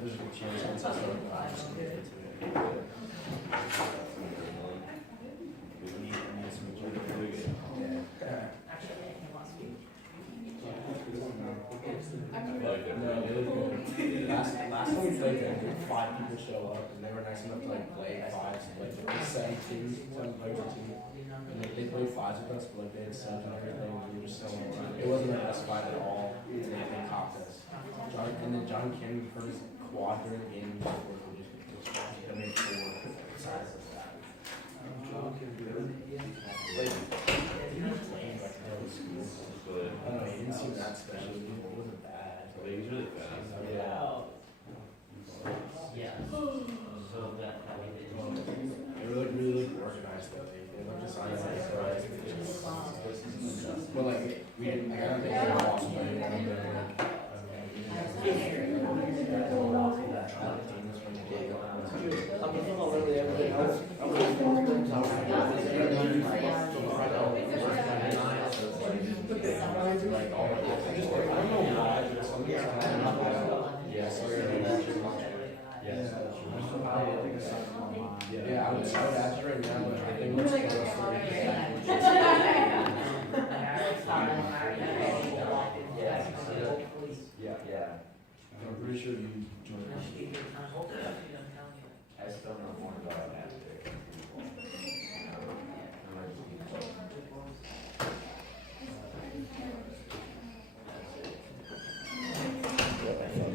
there's a good chance once I start I'm just gonna get into it. We need some agility. Yeah. Last time we played them, 5 people show up and they were nice enough to like play fives, like there was 7 teams, 7 players a team. And like, they played fives with us, but like they had subs and everything, and we were just so it wasn't our best fight at all. They copped us. And then John Kim hurt his quad during the game, we just made 4 sides of that. Like, he was playing like that was cool. I don't know, he didn't seem that special. It wasn't bad. He was really fast. Yeah. Yeah. So that we did. They were like really organized though. They looked just like but like we didn't. I got to make it awesome. Yeah, I would ask you right now, but I think let's go Yeah. I'm pretty sure you joined us. I still know more about that.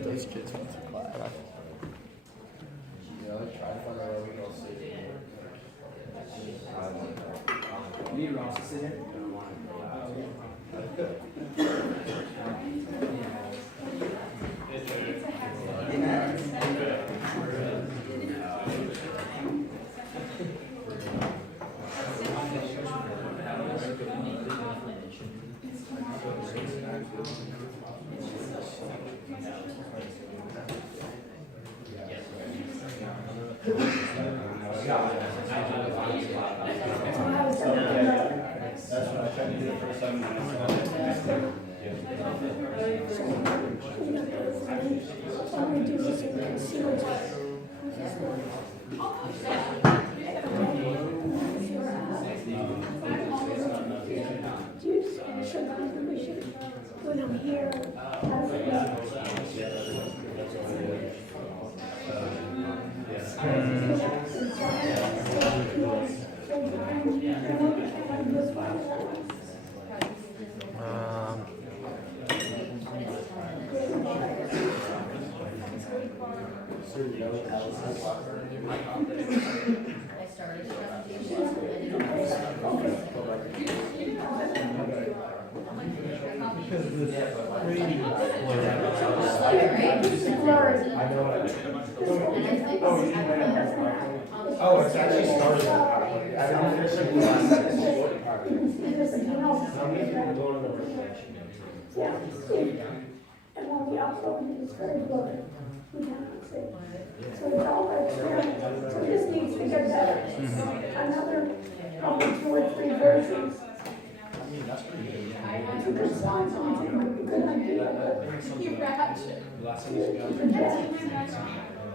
These kids went to class. Yeah, let's try to find out where we can all sit. You need Ross to sit here? That's what I tried to do the first time. When I'm here, I started Oh, it's actually started. I don't think it's and when we upload it, it's very blurry. We cannot see. So it's all experiment. So this needs to get better. Another, probably 2 or 3 versions. I mean, that's pretty good. It's a good sign, so I think it might be a good idea. The last time we got The debt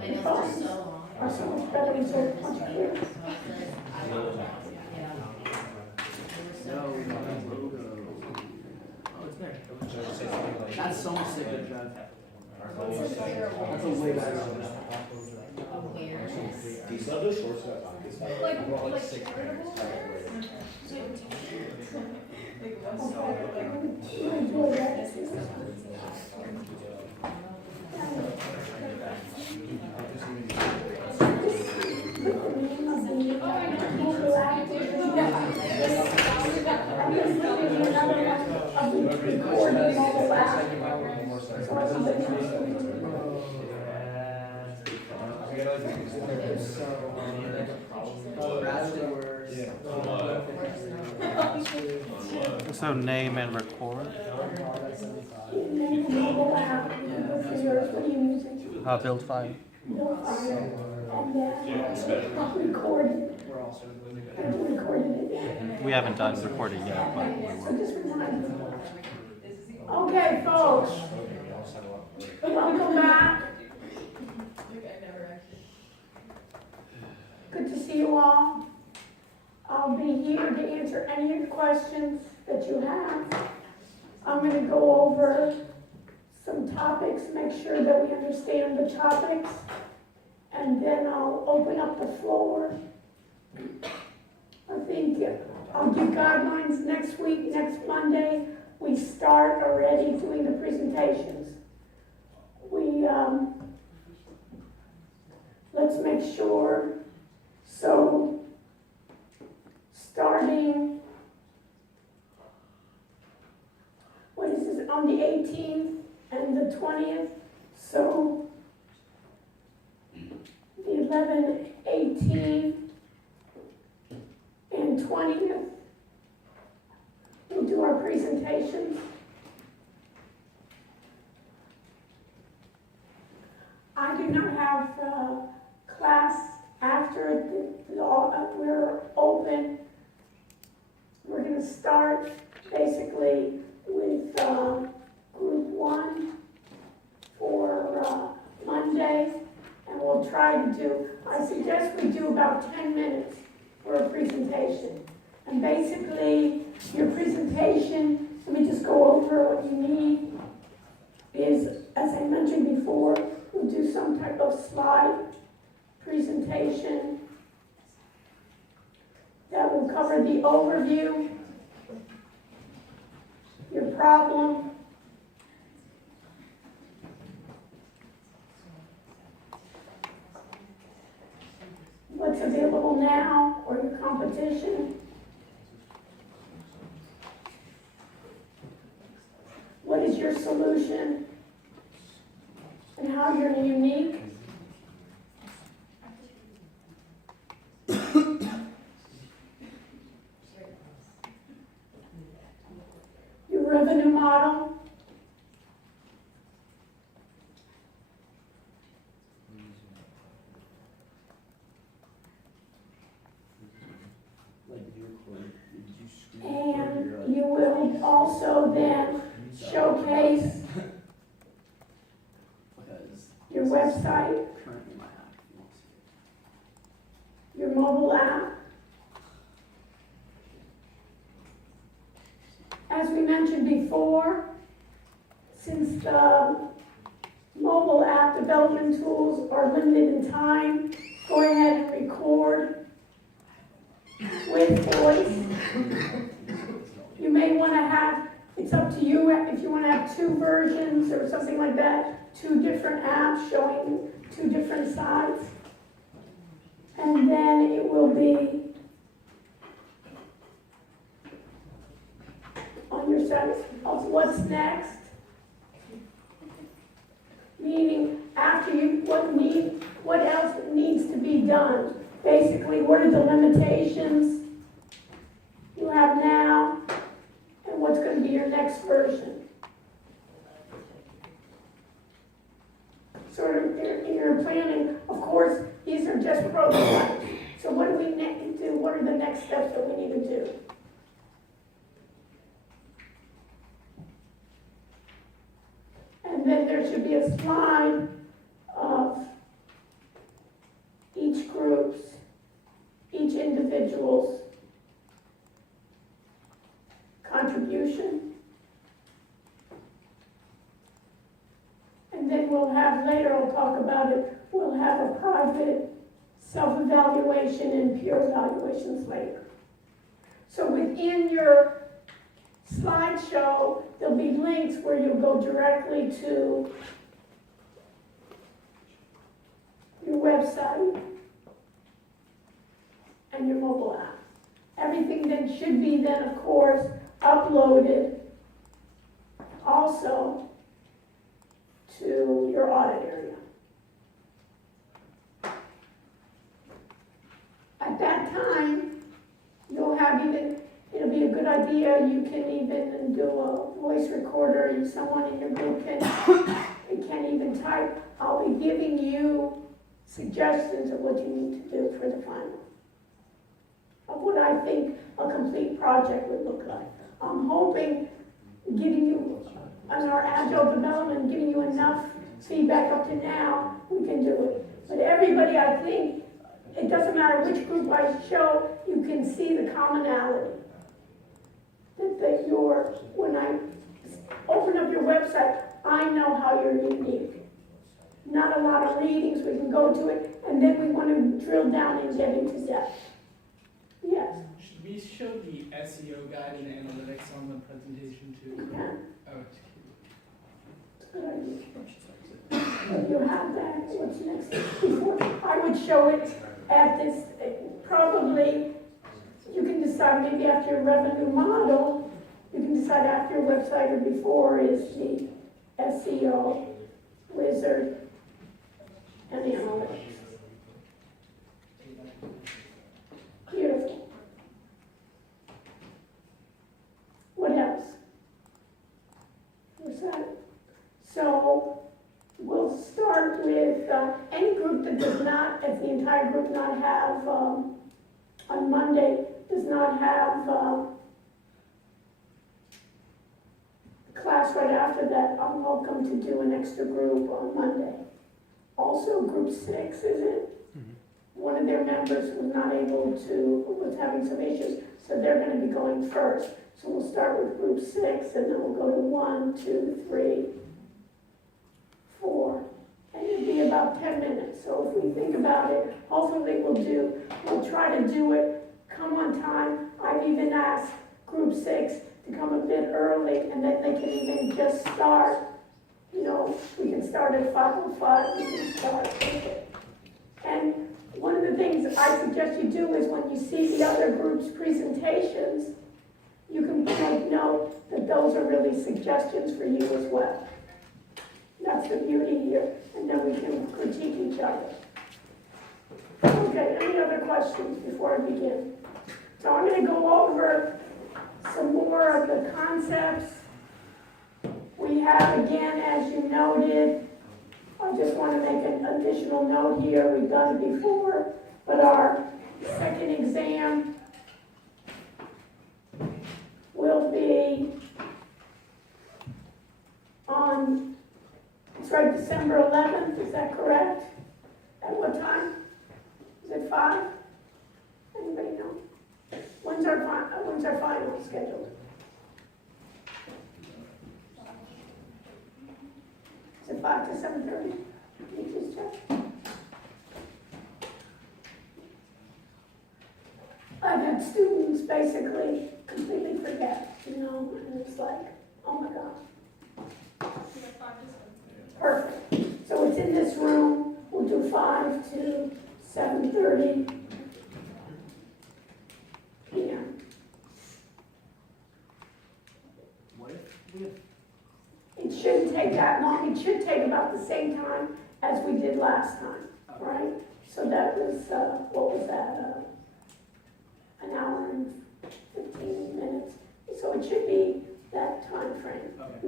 I know it's so long. are so much better and so much clearer. That's so much sicker, Trev. That's a way better one. Do you still do shorts that time? So name and record. Build file. We haven't done recording yet, but we will. Okay, folks, welcome back. any questions that you have. I'm gonna go over some topics, make sure that we understand the topics, and then I'll open up the floor. I think I'll give guidelines next week, next Monday. We start already doing the presentations. Let's make sure. So, starting, what is this, on the 18th and the 20th? So, the 11th, 18th, and 20th, we'll do our presentations. I do not have class after we're open. We're going to start basically with group 1 for Monday, and we'll try to do, I suggest we do about 10 minutes for a presentation. And basically, your presentation, let me just go over what you need, is, as I mentioned before, we'll do some type of slide presentation that will cover the overview, your problem, what's available now, or your competition, what is your solution, and how you're unique. Your revenue model. And you will also then showcase your website, your mobile app. As we mentioned before, since the mobile app development tools are limited in time, go ahead and record with voice. You may want to have, it's up to you if you want to have 2 versions or something like that, 2 different apps showing 2 different sides. And then it will be on your side of what's next. Meaning, after you, what else needs to be done? Basically, what are the limitations you have now, and what's going to be your next version? Sort of in your planning, of course, these are just prototypes. So what do we need to do? What are the next steps that we need to do? And then there should be a slide of each group's, each individual's contribution. And then we'll have, later I'll talk about it, we'll have a private self-evaluation and peer evaluations later. So within your slideshow, there'll be links where you'll go directly to your website and your mobile app. Everything then should be then, of course, uploaded also to your audit area. At that time, you'll have it'll be a good idea, you can even do a voice recorder, someone in your group can even type. I'll be giving you suggestions of what you need to do for the final, of what I think a complete project would look like. I'm hoping giving you, on our agile development, giving you enough feedback up to now, we can do it. But everybody, I think, it doesn't matter which group I show, you can see the commonality. that you're, when I open up your website, I know how you're unique. Not a lot of readings, we can go to it, and then we want to drill down and get into depth. Yes, Should we show the SEO guide and analytics on the presentation you too? can. Oh, it's cute. Good idea. So you have that, what's next? Before, I would show it at this, probably, you can decide maybe after your revenue model, you can decide after your website or before is the SEO wizard and the analytics. Beautiful. What else? What's that? So, we'll start with any group that does not, if the entire group not have, on Monday, does not have class right after that, I'm welcome to do an extra group on Monday. Also, group 6, is it? One of their members was not able to, was having some issues, so they're gonna be going first. So we'll start with group 6, and then we'll go to 1, 2, 3, 4, and it'll be about 10 minutes. So if we think about it, hopefully we'll try to do it, come on time. I've even asked group 6 to come a bit early, and then they can even just start. You know, we can start at 5:05, we can start with it. And one of the things I suggest you do is when you see the other group's presentations, you can take note that those are really suggestions for you as well. That's the beauty here, and then we can critique each other. Okay, any other questions before I begin? So I'm gonna go over some more of the concepts. We have, again, as you noted, I just want to make an additional note here, we've done it before, but our second exam will be on, it's right, December 11th, is that correct? At what time? Is it 5? Anybody know? When's our final scheduled? Is it 5 to 7:30? Can you just check? I've had students basically completely forget, you know, and it's like, oh my gosh. Perfect. So it's in this room. We'll do 5 to 7:30 p.m. What if we have, It shouldn't take that long. It should take about the same time as we did last time, right? So that was, what was that? An hour and 15 minutes. So it should be that time frame. okay.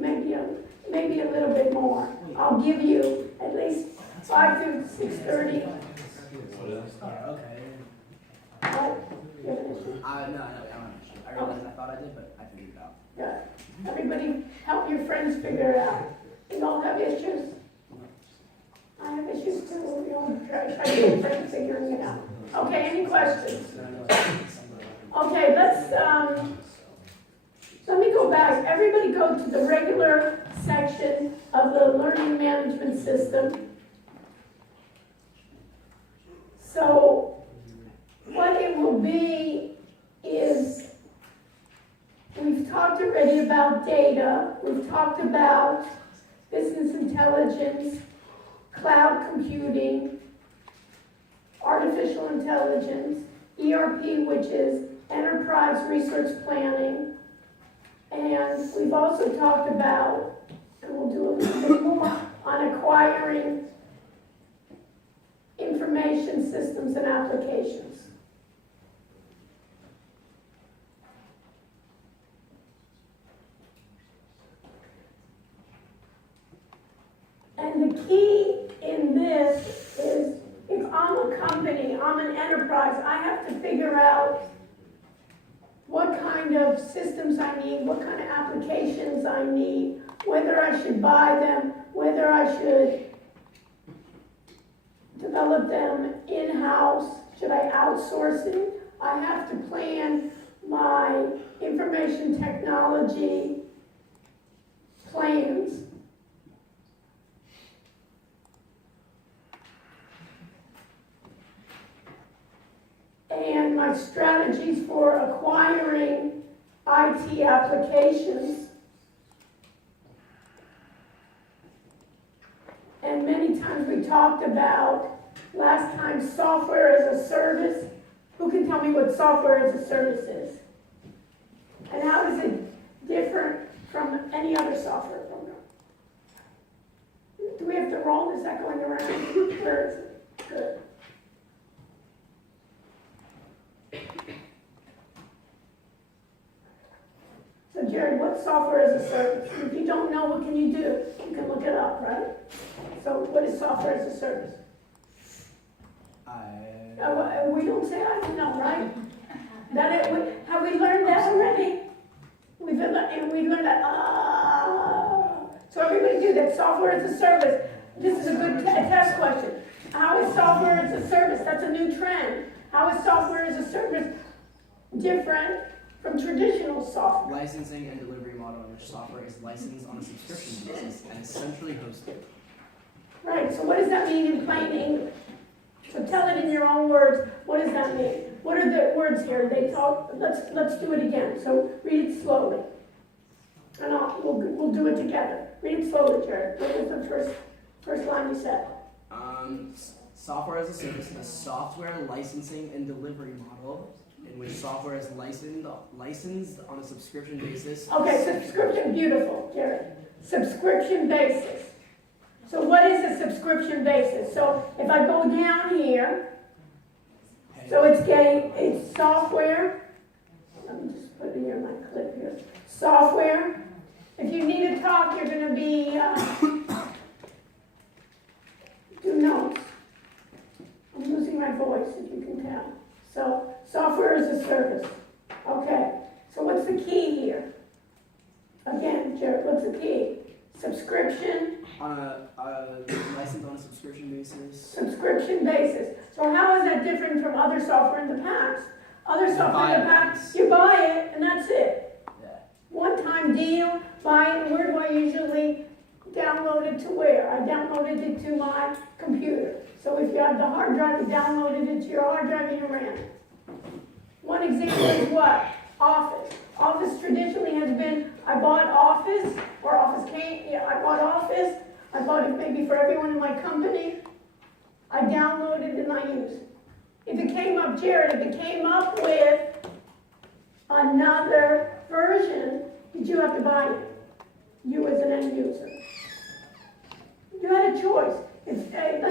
Maybe a little bit more. I'll give you at least 5 to 6:30. Okay. Oh, you have an issue? No, I don't have an issue. I realized I thought I did, but I figured it out. Good. Everybody help your friends figure it out. We all have issues. I have issues too. We all try to get friends figuring it out. Okay, any questions? Okay, let me go back. Everybody go to the regular section of the learning management system. So what it will be is, we've talked already about data, we've talked about business intelligence, cloud computing, artificial intelligence, ERP, which is enterprise resource planning, and we've also talked about, and we'll do a little bit more, on acquiring information systems and applications. And the key in this is, if I'm a company, I'm an enterprise, I have to figure out what kind of systems I need, what kind of applications I need, whether I should buy them, whether I should develop them in-house, should I outsource it? I have to plan my information technology plans. And my strategies for acquiring IT applications. And many times we talked about, last time, software as a service. Who can tell me what software as a service is? And how is it different from any other software program? Do we have to roll? Is that going around? Where is it? Good. So Jared, what software as a service? If you don't know, what can you do? You can look it up, right? So what is software as a service? We don't say I don't know, right? Have we learned that already? We learned that. So everybody do that. Software as a service. This is a good test question. How is software as a service? That's a new trend. How is software as a service different from traditional software? Licensing and delivery model in which software is licensed on a subscription basis and is centrally hosted. Right, so what does that mean in plain English? So tell it in your own words. What does that mean? What are the words here? Let's do it again. So read it slowly. And we'll do it together. Read it slowly, Jared. What was the first line you said? Software as a service is a software licensing and delivery model in which software is licensed on a subscription basis. Okay, subscription, beautiful, Jared. Subscription basis. So what is a subscription basis? So if I go down here, so it's software. Let me just put it in my clip here. Software. If you need to talk, you're going to be do notes. I'm losing my voice, if you can tell. So software as a service. Okay. So what's the key here? Again, Jared, what's the key? Subscription. On a license on a subscription basis. Subscription basis. So how is that different from other software in the past? Other software in the past, you buy it and that's it. Yeah. One-time deal, buy it, and where do I usually download it to where? I downloaded it to my computer. So if you have the hard drive, you downloaded it to your hard drive and you ran it. One example is what? Office. Office traditionally has been, I bought Office, or Office came, I bought Office, I bought it maybe for everyone in my company, I downloaded and I used it. If it came up, Jared, if it came up with another version, did you have to buy it? You as an end user. You had a choice. Let's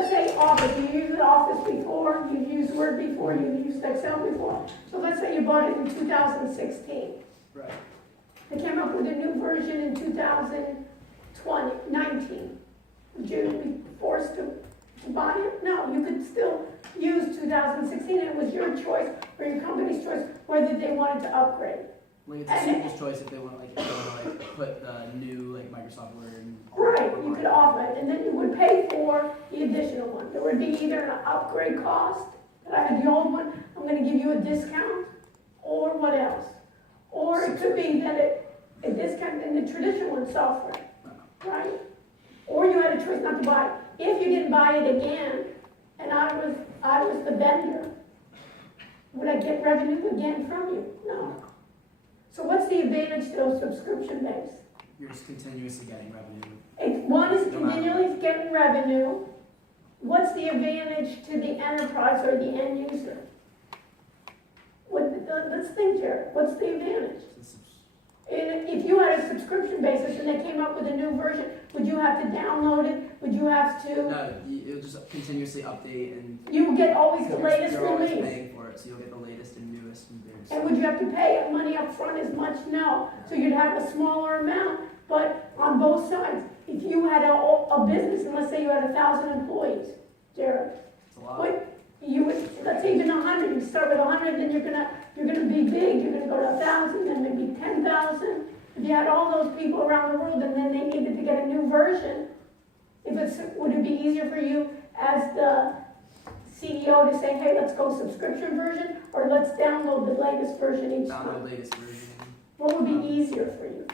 say Office, you used Office before, you've used Word before, you've used Excel before. So let's say you bought it in 2016. Right. They came up with a new version in 2019. Would you be forced to buy it? No, you could still use 2016, and it was your choice or your company's choice whether they wanted to upgrade. Like it's a people's choice if they want to put the new Microsoft Word. Right, you could offer it, and then you would pay for the additional one. There would be either an upgrade cost, that I had the old one, I'm going to give you a discount, or what else? Or it could be that a discount in the traditional one software, right? Or you had a choice not to buy it. If you didn't buy it again, and I was the vendor, would I get revenue again from you? No. So what's the advantage to a subscription base? You're just continuously getting revenue. One is continually getting revenue. What's the advantage to the enterprise or the end user? Let's think, Jared. What's the advantage? And if you had a subscription basis and they came up with a new version, would you have to download it? Would you have to? No, it'll just continuously update and. You will get always the latest You're always release. paying for it, so you'll get the latest and newest and biggest. And would you have to pay money up front as much? No. So you'd have a smaller amount, but on both sides. If you had a business, and let's say you had 1,000 employees, Jared, It's a lot. you would, let's say even 100. You start with 100, then you're gonna be big. You're gonna go to 1,000, then maybe 10,000. If you had all those people around the world, and then they needed to get a new version, would it be easier for you as the CEO to say, hey, let's go subscription version, or let's download the latest version each Download time? the latest version. What would be easier for you?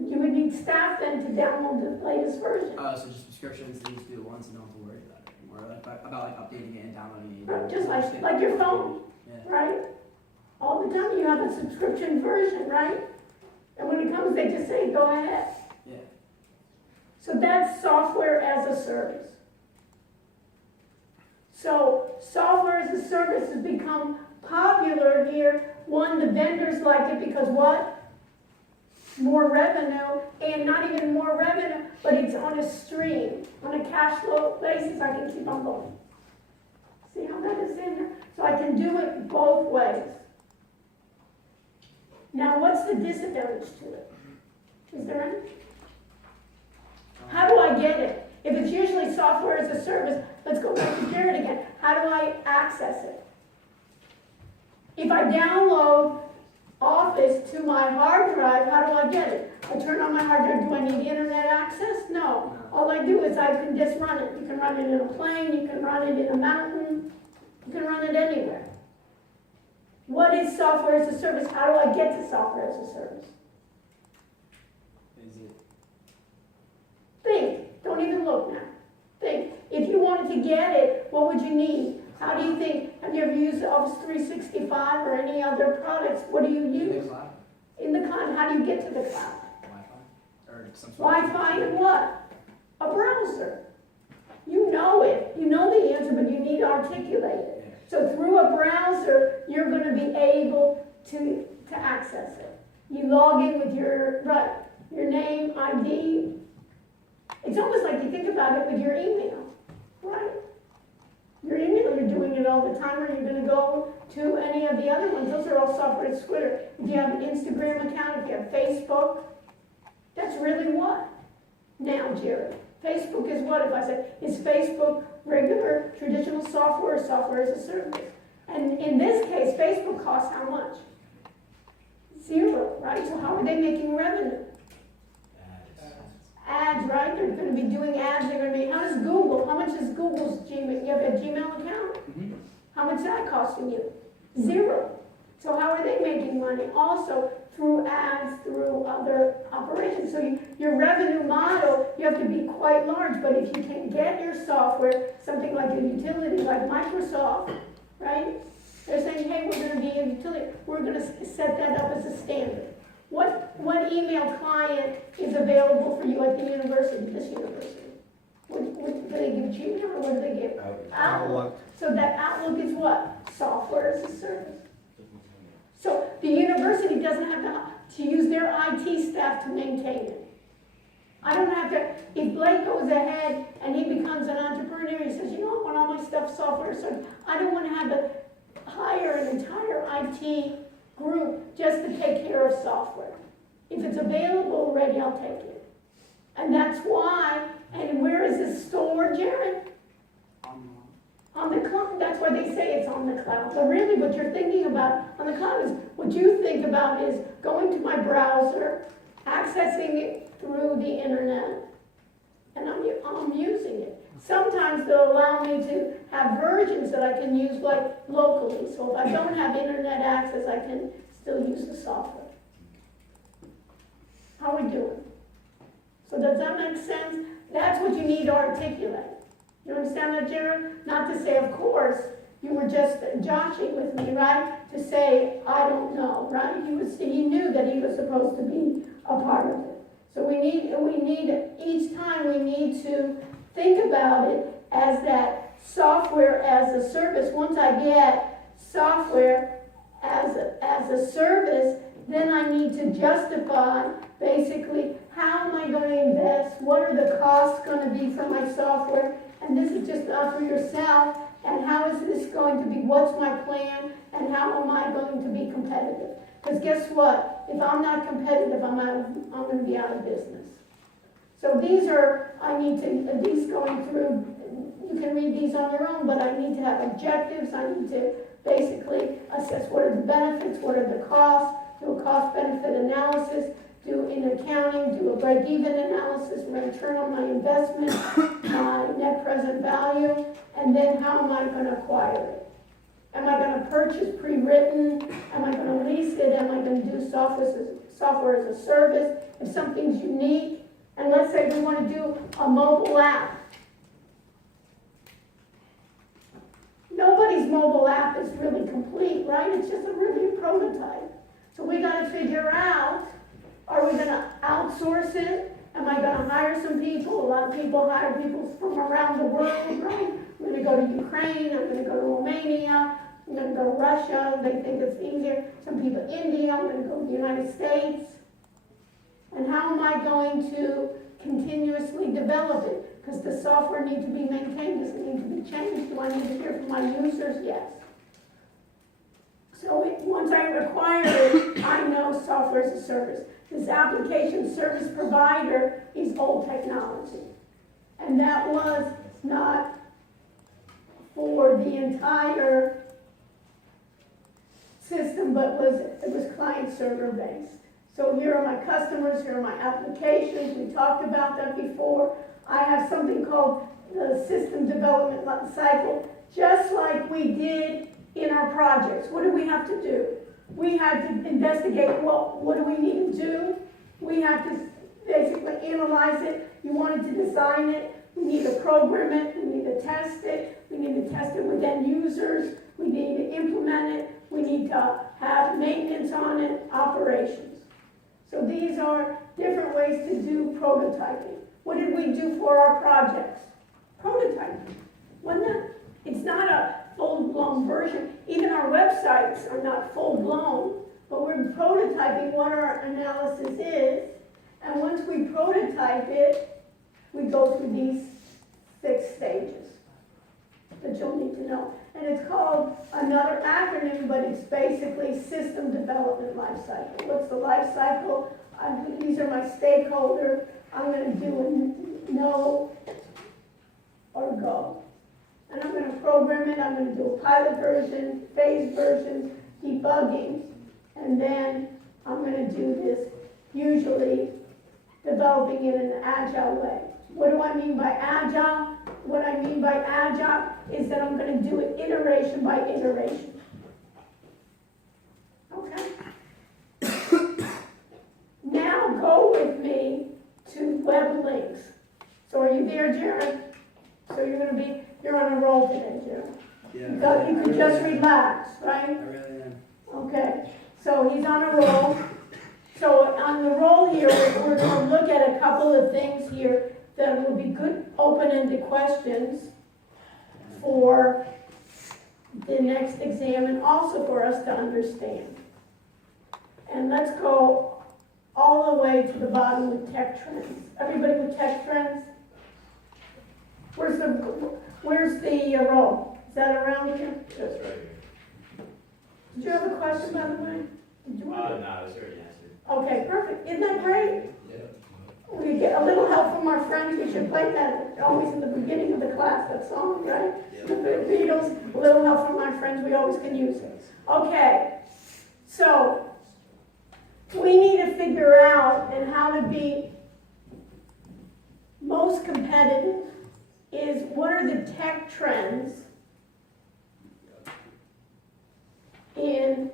You would need staff then to download the latest version. So just subscriptions, you just do it once and don't have to worry about it anymore. About like updating it and downloading it. Right, just like your phone, Yeah. right? All the time you have a subscription version, right? And when it comes, they just say, go ahead. Yeah. So that's software as a service. So software as a service has become popular here. One, the vendors like it because what? More revenue, and not even more revenue, but it's on a stream, on a cash flow basis. I can keep on going. See how that is in there? So I can do it both ways. Now, what's the disadvantage to it? Is there any? How do I get it? If it's usually software as a service, let's go back to Jared again. How do I access it? If I download Office to my hard drive, how do I get it? I turn on my hard drive. Do I need internet access? No. All I do is I can just run it. You can run it in a plane. You can run it in a mountain. You can run it anywhere. What is software as a service? How do I get to software as a service? Is it? Think. Don't even look now. Think. If you wanted to get it, what would you need? How do you think? Have you ever used Office 365 or any other products? What do you In the use? cloud? In the cloud. How do you get to the cloud? Wi-Fi? Or some sort of- Wi-Fi and what? A browser. You know it. You know the answer, but you need to articulate it. Yeah. So through a browser, you're going to be able to access it. You log in with your name, ID. It's almost like you think about it with your email, right? Your email, you're doing it all the time, or you're going to go to any of the other ones. Those are all software as Twitter. If you have an Instagram account, if you have Facebook, that's really what? Now, Jared, Facebook is what? If I said, is Facebook regular, traditional software, or software as a service? And in this case, Facebook costs how much? 0, right? So how are they making revenue? Ads, right? They're going to be doing ads. They're going to be, how does Google, how much is Google's Gmail? You have a Gmail account? Mhm. How much is that costing you? 0. So how are they making money? Also through ads, through other operations. So your revenue model, you have to be quite large, but if you can get your software, something like a utility like Microsoft, right? They're saying, hey, we're going to be a utility. We're going to set that up as a standard. What email client is available for you at the university, this university? What do they give Gmail or what do they give? Outlook. So that Outlook is what? Software as a service. So the university doesn't have to use their IT staff to maintain it. I don't have to, if Blake goes ahead and he becomes an entrepreneur, he says, you know, I want all my stuff software, so I don't want to have to hire an entire IT group just to take care of software. If it's available already, I'll take it. And that's why, and where is this stored, Jared? On the cloud. That's why they say it's on the cloud. But really what you're thinking about on the cloud is, what you think about is going to my browser, accessing it through the internet, and I'm using it. Sometimes they'll allow me to have versions that I can use like locally. So if I don't have internet access, I can still use the software. How are we doing? So does that make sense? That's what you need to articulate. You understand that, Jared? Not to say, of course, you were just joshing with me, right? To say, I don't know, right? He knew that he was supposed to be a part of it. So we need, each time we need to think about it as that software as a service. Once I get software as a service, then I need to justify basically how am I going to invest, what are the costs going to be for my software, and this is just for yourself, and how is this going to be, what's my plan, and how am I going to be competitive? Because guess what? If I'm not competitive, I'm going to be out of business. So these are, I need to, these going through, you can read these on your own, but I need to have objectives. I need to basically assess what are the benefits, what are the costs, do a cost-benefit analysis, do in accounting, do a break-even analysis, return on my investment, my net present value. value, and then how am I gonna acquire it? Am I gonna purchase pre-written? Am I gonna lease it? Am I gonna do software as a service? If something's unique, and let's say we wanna do a mobile app. Nobody's mobile app is really complete, right? It's just really a prototype. So we gotta figure out, are we gonna outsource it? Am I gonna hire some people? A lot of people hire people from around the world, right? I'm gonna go to Ukraine, I'm gonna go to Romania, I'm gonna go to Russia, they think it's easier. Some people India, I'm gonna go to the United States. And how am I going to continuously develop it? Because the software needs to be maintained, does it need to be changed? Do I need to hear from my users? Yes. So once I acquire it, I know software as a service. This application service provider is old technology. And that was not for the entire system, but it was client server based. So here are my customers, here are my applications, we talked about that before. I have something called the system development cycle, just like we did in our projects. What do we have to do? We had to investigate, well, what do we need to do? We had to basically analyze it. You wanted to design it. We need to program it. We need to test it. We need to test it with end users. We need to implement it. We need to have maintenance on it, operations. So these are different ways to do prototyping. What did we do for our projects? Prototyping. Wasn't it? It's not a full-blown version. Even our websites are not full-blown, but we're prototyping what our analysis is. And once we prototype it, we go through these 6 stages that you'll need to know. And it's called another acronym, but it's basically System Development Life Cycle. What's the life cycle? These are my stakeholders. I'm going to do a no or go. And I'm going to program it. I'm going to do a pilot version, phase version, debugging, and then I'm going to do this, usually developing it in an agile way. What do I mean by agile? What I mean by agile is that I'm going to do it iteration by iteration. Okay? Now go with me to web links. So are you there, Jared? So you're on a roll today, Jared. Yeah. You can just relax, right? I really am. Okay, so he's on a roll. So on the roll here, we're going to look at a couple of things here that will be good open-ended questions for the next exam and also for us to understand. And let's go all the way to the bottom with tech trends. Everybody with tech trends? Where's the roll? Is that around here? That's right here. Did you have a question, by the way? Did you want to? No, it's already answered. Okay, perfect. Isn't that great? Yeah. We get a little help from our friends. We should play that always in the beginning of the class, that song, right? Yeah. The Beatles, a little help from our friends. We always can use it. Okay, so we need to figure out and how to be most competitive is what are the tech trends in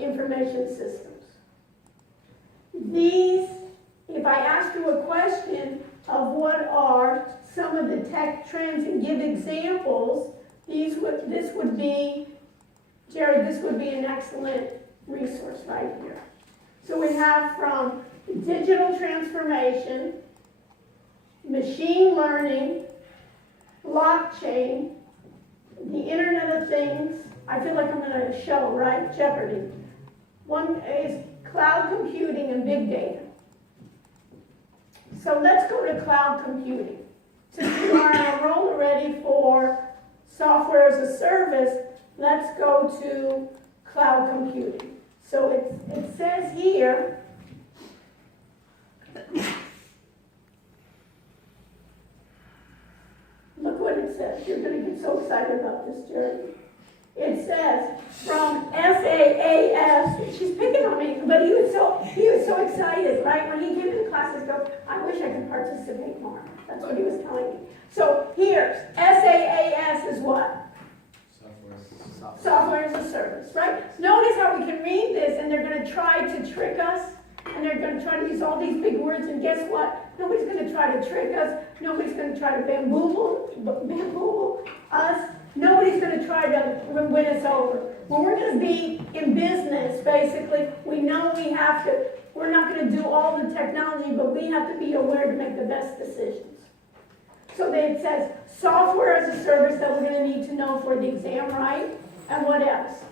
information systems. These, if I ask you a question of what are some of the tech trends and give examples, this would be, Jared, this would be an excellent resource right here. So we have from digital transformation, machine learning, blockchain, the Internet of Things. I feel like I'm in a show, right? Jeopardy. One is cloud computing and big data. So let's go to cloud computing. Since we are on a roll already for software as a service, let's go to cloud computing. So it says here, look what it says. You're going to get so excited about this, Jerry. It says from SaaS. She's picking on me, but he was so excited, right? When he came to the class, he goes, "I wish I could participate more." That's what he was telling me. So here's, SaaS is what? Software as a service, right? Notice how we can read this and they're going to try to trick us and they're going to try to use all these big words and guess what? Nobody's going to try to trick us. Nobody's going to try to bamboozle us. Nobody's going to try to win us over. When we're going to be in business, basically, we know we're not going to do all the technology, but we have to be aware to make the best decisions. So it says software as a service that we're going to need to know for the exam, right? And what else?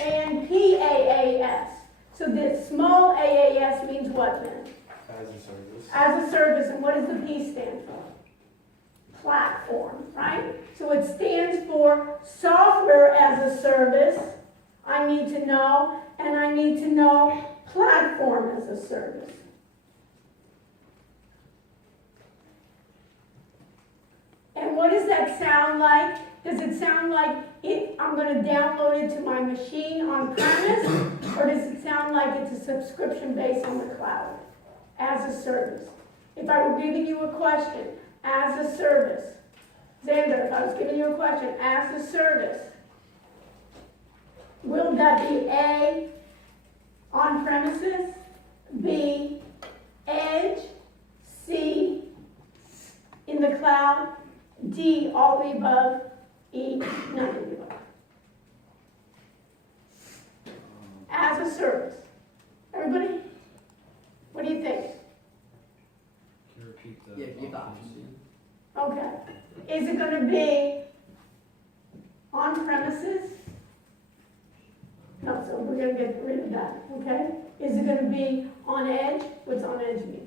And PaaS. So this small AAS means what then? As a service. As a service, and what does the P stand for? Platform, right? So it stands for software as a service, I need to know, and I need to know platform as a service. And what does that sound like? Does it sound like I'm going to download it to my machine on premise, or does it sound like it's a subscription based on the cloud as a service? If I were giving you a question, as a service, Xander, if I was giving you a question, as a service, will that be A, on premises, B, edge, C, in the cloud, D, all the above, E, none of the above. As a service. Everybody? What do you think? Can you repeat the? Yeah, give the options. Okay. Is it going to be on premises? No, so we're going to get rid of that, okay? Is it going to be on edge? What's on edge mean?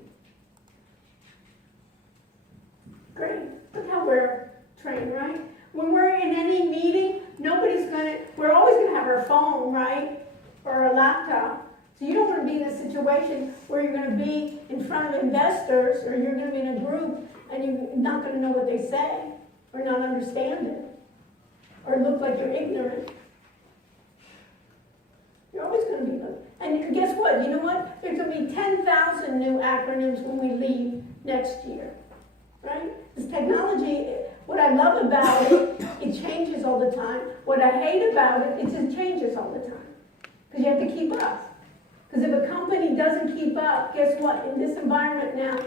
Great. Look how we're trained, right? When we're in any meeting, we're always going to have our phone, right? Or a laptop. So you don't want to be in a situation where you're going to be in front of investors or you're going to be in a group and you're not going to know what they say or not understand it or look like you're ignorant. You're always going to be those. And guess what? You know what? There's going to be 10,000 new acronyms when we leave next year, right? This technology, what I love about it, it changes all the time. What I hate about it, it just changes all the time. Because you have to keep up. Because if a company doesn't keep up, guess what? In this environment now,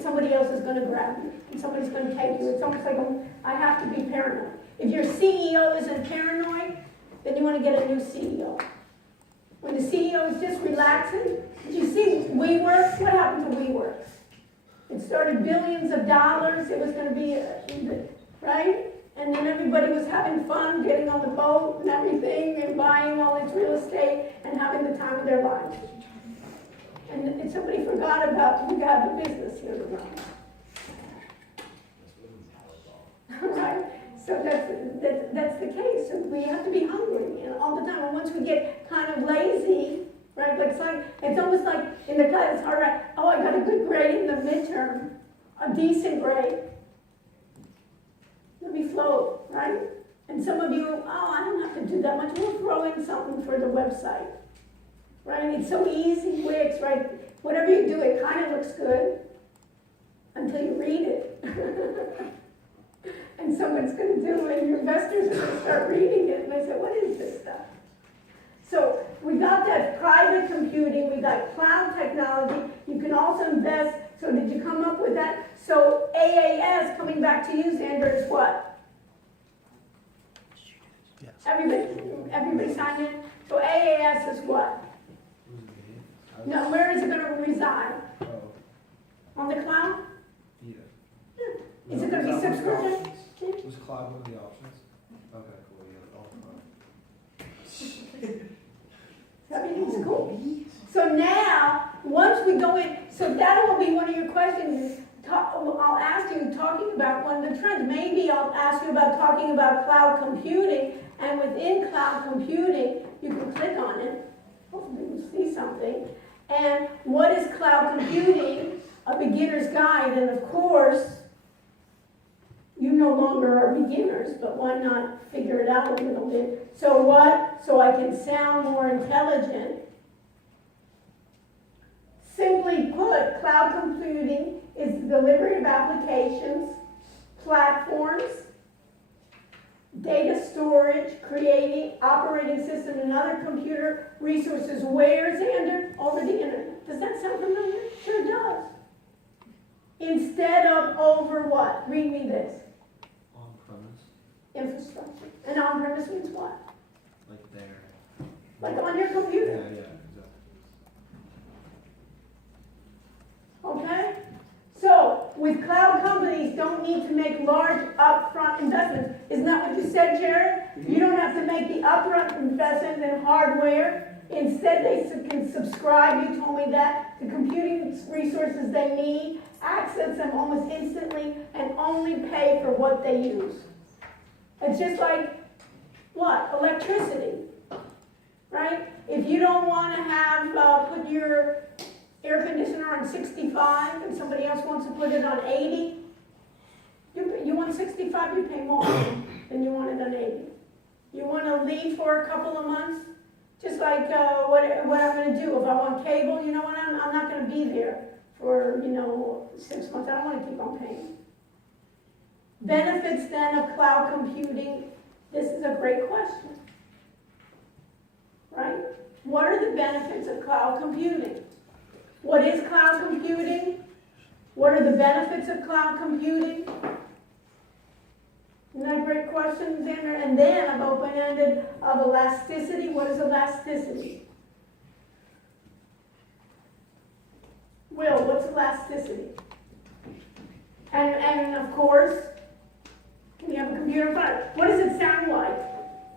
somebody else is going to grab you. And somebody's going to take you. It's almost like I have to be paranoid. If your CEO isn't paranoid, then you want to get a new CEO. When the CEO is just relaxing, did you see WeWork? What happened to WeWork? It started billions of dollars. It was going to be, right? And then everybody was having fun, getting on the boat and everything, and buying all this real estate and having the time of their lives. And somebody forgot about you got a business here to run. Right? So that's the case. So we have to be hungry all the time. And once we get kind of lazy, right? It's almost like in the class, it's hard. Oh, I got a good grade in the midterm, a decent grade. Let me float, right? And some of you, I don't have to do that much. We'll throw in something for the website, right? It's so easy, Wix, right? Whatever you do, it kind of looks good until you read it. And someone's going to do it, and your investors are going to start reading it, and they say, what is this stuff? So we got that private computing, we got cloud technology. You can also invest. So did you come up with that? So AAS, coming back to you, Xander, is what? Yes. Everybody sign in? So AAS is what? No, where is it going to reside? Oh, On the cloud? yeah. Is it going to be subscription? Was cloud one of the options? Okay, cool. Yeah, Everything's cool. So now, once we go in, so that will be one of your questions. I'll ask you talking about one of the trends. Maybe I'll ask you about talking about cloud computing, and within cloud computing, you can click on it. Hopefully you'll see something. And what is cloud computing? A beginner's guide, and of course, you no longer are beginners, but why not figure it out a little bit? So what? So I can sound more intelligent. Simply put, cloud computing is the delivery of applications, platforms, data storage, creating operating system and other computer resources. Where, Xander? Over the internet. Does that sound familiar? Sure does. Instead of over what? Read me this. On-premise, Infrastructure. And on-premise means what? like there. Like on your computer. Yeah, exactly. Okay? So, with cloud companies, don't need to make large upfront investments. Isn't that what you said, Jared? You don't have to make the upfront investment in hardware. Instead, they can subscribe, you told me that, to computing resources they need, access them almost instantly, and only pay for what they use. It's just like, what? Electricity, right? If you don't want to have, put your air conditioner on 65 and somebody else wants to put it on 80, you want 65, you pay more than you want it on 80. You want to leave for a couple of months, just like what I'm going to do. If I want cable, you know what, I'm not going to be there for, 6 months. I don't want to keep on paying. Benefits then of cloud computing. This is a great question, right? What are the benefits of cloud computing? What is cloud computing? What are the benefits of cloud computing? Isn't that a great question, Xander? And then I've open-ended of elasticity. What is elasticity? Will, what's elasticity? And of course, we have a computer in front of us. What does it sound like?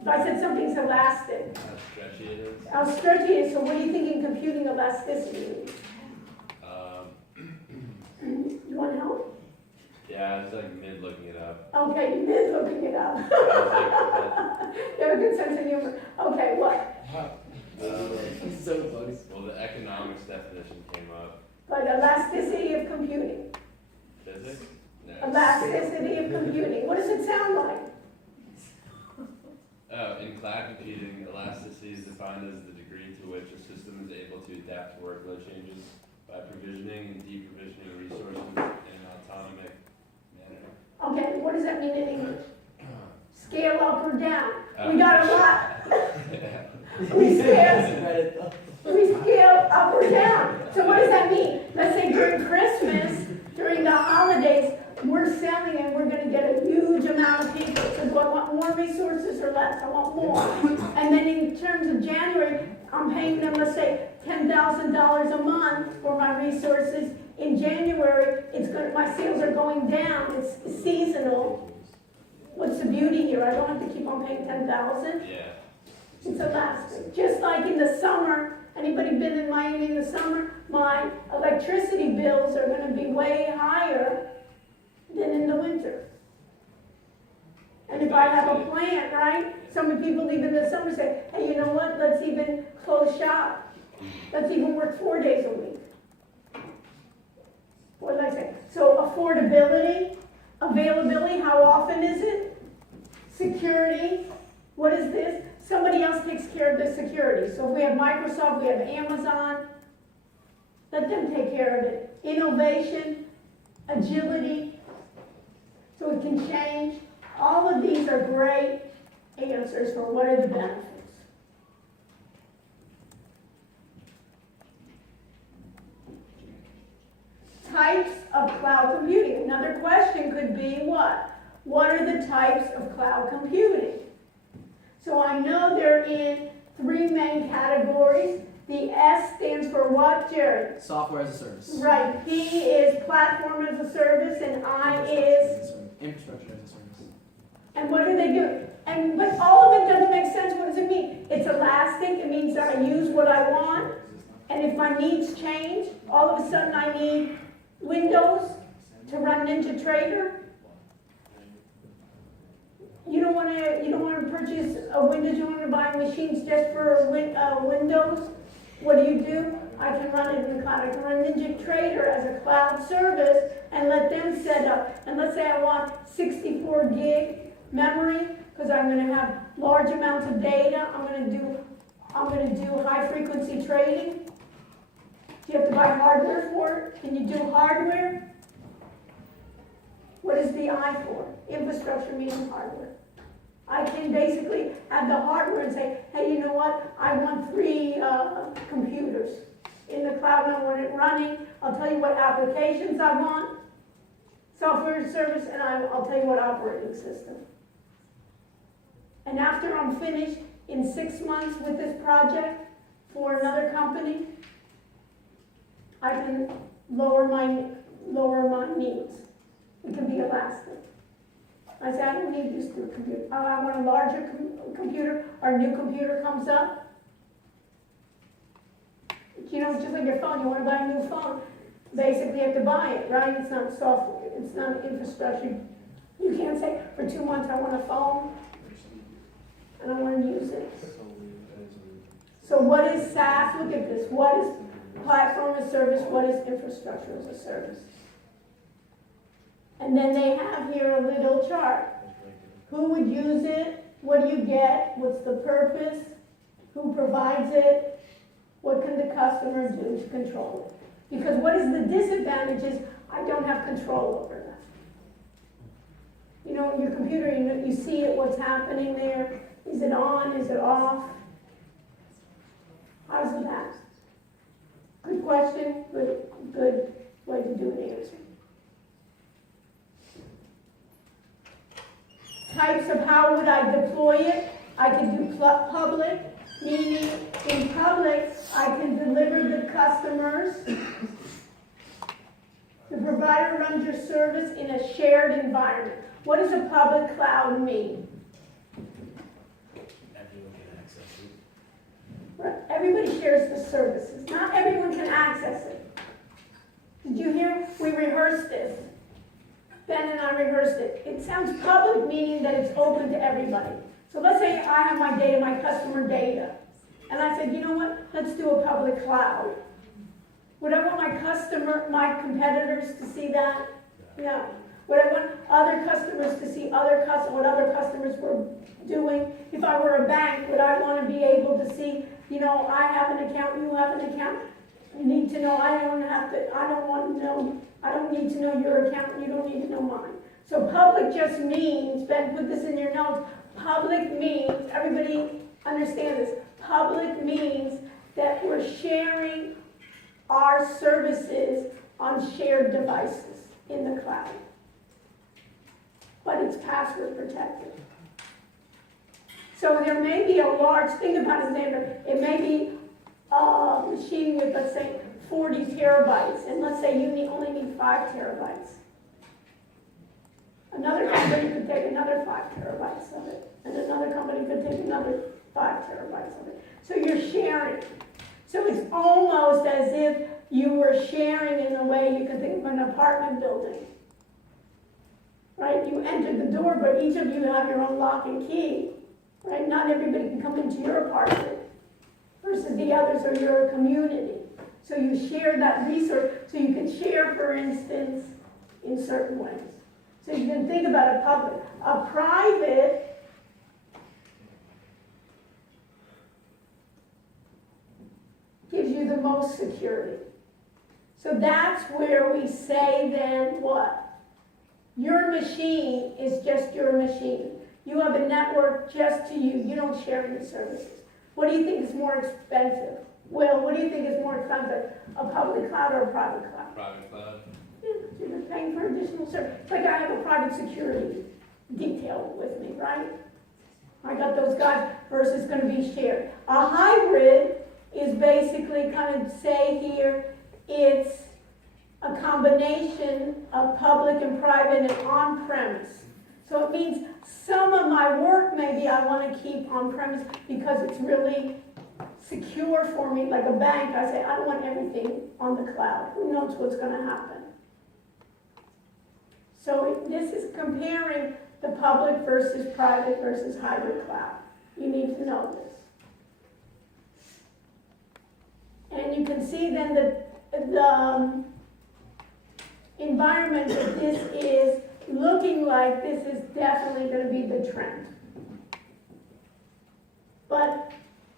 If I said something's elastic. How stretchy it is. How stretchy it is. So what do you think in computing elasticity means? You want to help? Yeah, I was like mid looking it up. Okay, you did looking it up. I was You have a good sense of humor. Okay, what? He's so funny. well, the economics definition came up. But elasticity of computing. Physics? No. Elasticity of computing. What does it sound like? Oh, in cloud computing, elasticity is defined as the degree to which a system is able to adapt to workload changes by provisioning and deprovisioning resources in an autonomic manner. Okay, what does that mean in English? Scale up or down? We got a lot. We scale up or down. So what does that mean? Let's say during Christmas, during the holidays, we're selling and we're going to get a huge amount of people. So do I want more resources or less? I want more. And then in terms of January, I'm paying them, let's say, $10,000 a month for my resources. In January, my sales are going down. It's seasonal. What's the beauty here? I don't have to keep on paying $10,000. Yeah. It's elastic. Just like in the summer, anybody been in Miami in the summer? My electricity bills are going to be way higher than in the winter. And if I have a plant, right? Some people even in the summer say, hey, you know what? Let's even close shop. Let's even work 4 days a week. What did I say? So affordability, availability, how often is it? Security, what is this? Somebody else takes care of the security. So if we have Microsoft, we have Amazon, let them take care of it. Innovation, agility, so it can change. All of these are great answers for what are the benefits. Types of cloud computing. Another question could be what? What are the types of cloud computing? So I know they're in 3 main categories. The S stands for what, Jared? Software as a service. Right. P is platform as a service, and I is. Infrastructure as a service. And what do they do? But all of it doesn't make sense. What does it mean? It's elastic. It means that I use what I want. And if my needs change, all of a sudden I need Windows to run Ninja Trader. You don't want to purchase a Windows. You want to buy machines just for Windows. What do? I can run it in the cloud. I can run Ninja Trader as a cloud service and let them set up. And let's say I want 64 gig memory because I'm going to have large amounts of data. I'm going to do high frequency trading. Do you have to buy hardware for it? Can you do hardware? the I for? Infrastructure meaning hardware. I can basically have the hardware and say, hey, you know what? I want 3 computers in the cloud and I want it running. I'll tell you what applications I want, software as a service, and I'll tell you what operating system. And after I'm finished in 6 months with this project for another company, I can lower my needs. It can be elastic. I say, I don't need this new computer. I want a larger computer, or a new computer comes up. You know, it's just like your phone. You want to buy a new phone. Basically, you have to buy it, right? It's not software. It's not infrastructure. You can't say, for 2 months, I want a phone, and I want to use it. So what is SaaS? Look at this. What is platform as a service? What is infrastructure as a service? And then they have here a little chart. Who would use it? What do you get? What's the purpose? Who provides it? What can the customer do to control it? Because what is the disadvantage is I don't have control over that. You know, your computer, you see it, what's happening there. Is it on? Is it off? How's that? Good question. Good way to do an answer. Types of how would I deploy it? I can do public, meaning in public I can deliver the customers. The provider runs your service in a shared environment. What does a public cloud mean? Everyone can access it. Right. Everybody shares the services. Not everyone can access it. Did you hear? We rehearsed this. Ben and I rehearsed it. It sounds public, meaning that it's open to everybody. So let's say I have my data, my customer data. And I said, you know what? Let's do a public cloud. Would I want my competitors to see that? No. Would I want other customers to see what other customers were doing? If I were a bank, would I want to be able to see, you know, I have an account, you have an account? You need to know, I don't need to know your account, you don't need to know mine. So public just means, Ben, put this in your notes, public means, everybody understand this, public means that we're sharing our services on shared devices in the cloud. But it's password protected. So there may be a large, think about it, it may be a machine with, let's say, 40 terabytes, and let's say you only need 5 terabytes. Another company could take another 5 terabytes of it, and another company could take another 5 terabytes of it. So you're sharing. So it's almost as if you were sharing in a way you could think of an apartment building. Right? You enter the door, but each of you have your own lock and key. Right? Not everybody can come into your apartment versus the others or your community. So you share that resource. So you can share, for instance, in certain ways. So you can think about a public. A private gives you the most security. So that's where we say then what? Your machine is just your machine. You have a network just to you. You don't share any services. What do you think is more expensive? Will, what do you think is more expensive? A public cloud or a private cloud? Private cloud. Yeah, you're just paying for additional service. It's like I have a private security detail with me, right? I got those guys versus going to be shared. A hybrid is basically kind of say here, it's a combination of public and private and on-premise. So it means some of my work maybe I want to keep on-premise because it's really secure for me. Like a bank, I say, I don't want everything on the cloud. Who knows what's going to happen? So this is comparing the public versus private versus hybrid cloud. You need to know this. And you can see then the environment that this is looking like this is definitely going to be the trend. But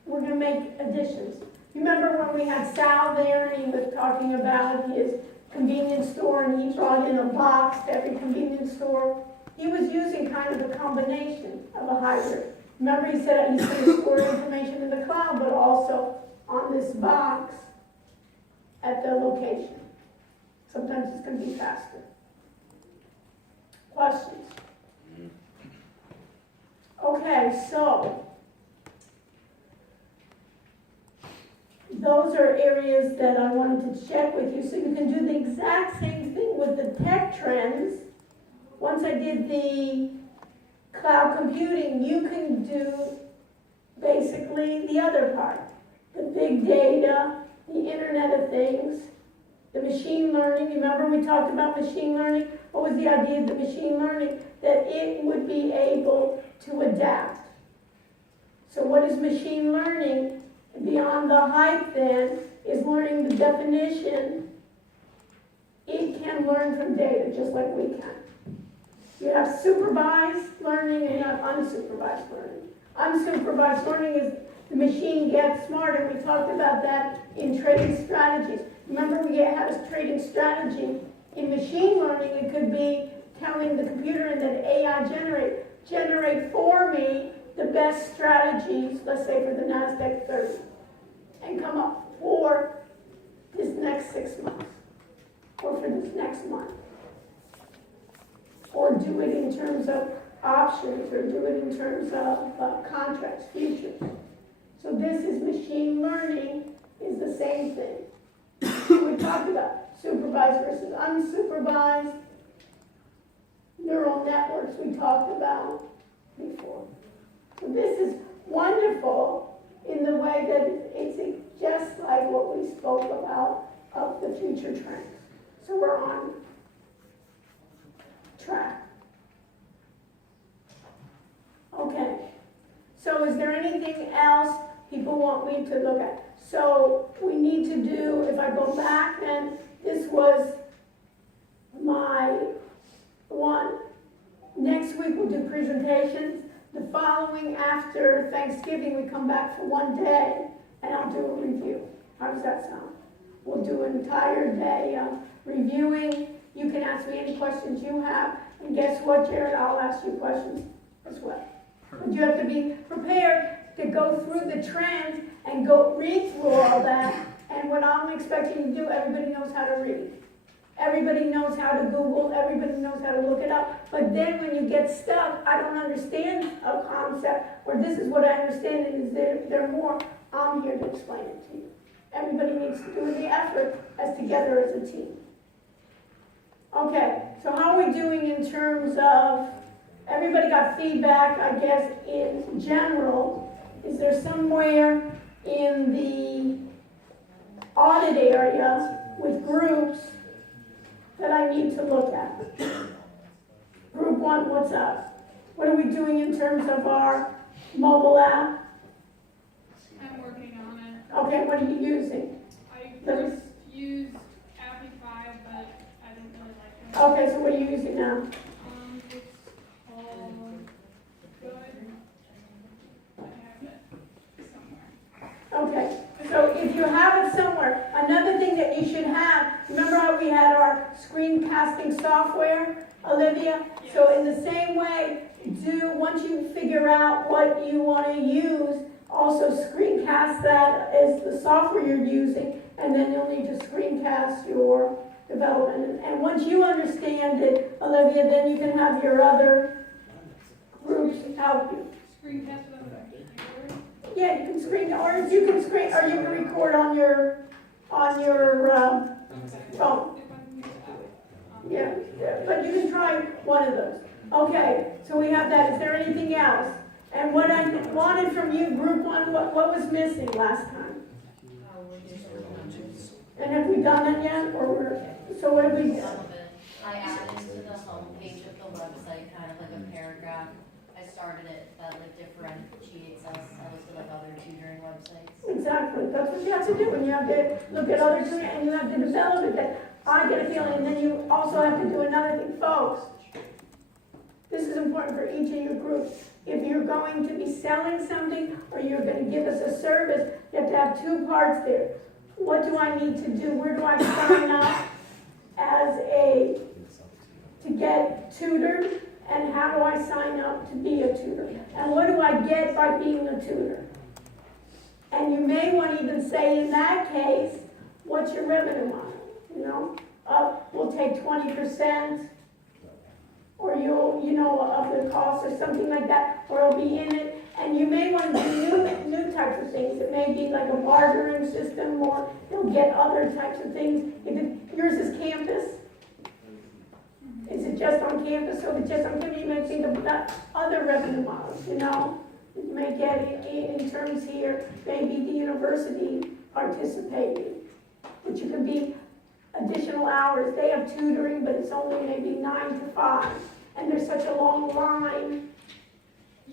we're going to make additions. Remember when we had Sal there and he was talking about his convenience store and he brought in a box to every convenience information store. He was using kind of a combination of a hybrid. Remember, he said he's going to store information in the cloud, but also on this box at the location. Sometimes it's going to be faster. Questions? Okay, so those are areas that I wanted to check with you, so you can do the exact same thing with the tech trends. Once I did the cloud computing, you can do basically the other part. The big data, the Internet of Things, the machine learning. Remember we talked about machine learning? What was the idea of the machine learning? That it would be able to adapt. So what is machine learning? Beyond the hype then, is learning the definition. It can learn from data just like we can. You have supervised learning and you have unsupervised learning. Unsupervised learning is the machine gets smarter. We talked about that in trading strategies. Remember we had a trading strategy. In machine learning, it could be telling the computer and then AI generate for me the best strategies, let's say for the NASDAQ 30, and come up for this next 6 months, or for this next month. Or do it in terms of options, or do it in terms of contracts, futures. So this is machine learning, is the same thing. We talked about supervised versus unsupervised, neural networks we talked about before. So this is wonderful in the way that it's just like what we spoke about of the future trends. So we're on track. Okay, so is there anything else people want me to look at? So we need to do, if I go back, then this was my one. Next week we'll do presentations. The following, after Thanksgiving, we come back for one day and I'll do a review. How does that sound? We'll do an entire day of reviewing. You can ask me any questions you have. And guess what, Jared? I'll ask you questions as well. But you have to be prepared to go through the trends and go read through all that. And what I'm expecting to do, everybody knows how to read. Everybody knows how to Google. Everybody knows how to look it up. But then when you get stuck, I don't understand a concept, or this is what I understand, and is there more, I'm here to explain it to you. Everybody needs to do the effort as together as a team. Okay, so how are we doing in terms of, everybody got feedback, I guess, in general. Is there somewhere in the audit area with groups that I need to look at? Group 1, what's up? What are we doing in terms of our mobile app? I'm working on it. Okay, what are you using? I first used Appify, but I didn't really like it. Okay, so what are you using now? It's called Good. I have it somewhere. Okay, so if you have it somewhere, another thing that you should have, remember how we had our screencasting software, Olivia? Yes. So in the same way, once you figure out what you want to use, also screencast that as the software you're using, and then you'll need to screencast your development. And once you understand it, Olivia, then you can have your other groups help you. Screencast with a keyboard. Yeah, you can screen, or you can record on your phone. If I can use that. Yeah, but you can try one of those. Okay, so we have that. Is there anything else? And what I wanted from you, group 1, what was missing last time? And have we done it yet, so what have we done? Some of it, I added to the homepage of the website, kind of like a paragraph. I started it that like differentiates us as like other tutoring websites. Exactly, that's what you have to do, when you have to look at other tools, and you have to develop it, that I get a feeling, and then you also have to do another thing, folks. This is important for each of your groups. If you're going to be selling something, or you're going to give us a service, you have to have 2 parts there. What do I need to do? Where do I sign up to to get tutored, and how do I sign up to be a tutor? And what do I get by being a tutor? And you may want to even say in that case, what's your revenue model? You know, we'll take 20%, or you'll, you know, of the cost or something like that, or it'll be in it. And you may want to do new types of things. It may be like a bartering system, or you'll get other types of things. Yours is campus. Is it just on campus? So if it's just on campus, you may think of other revenue models, you know. You may get it in terms here, maybe the university participating, which you could be additional hours. They have tutoring, but it's only maybe 9 to 5. And there's such a long line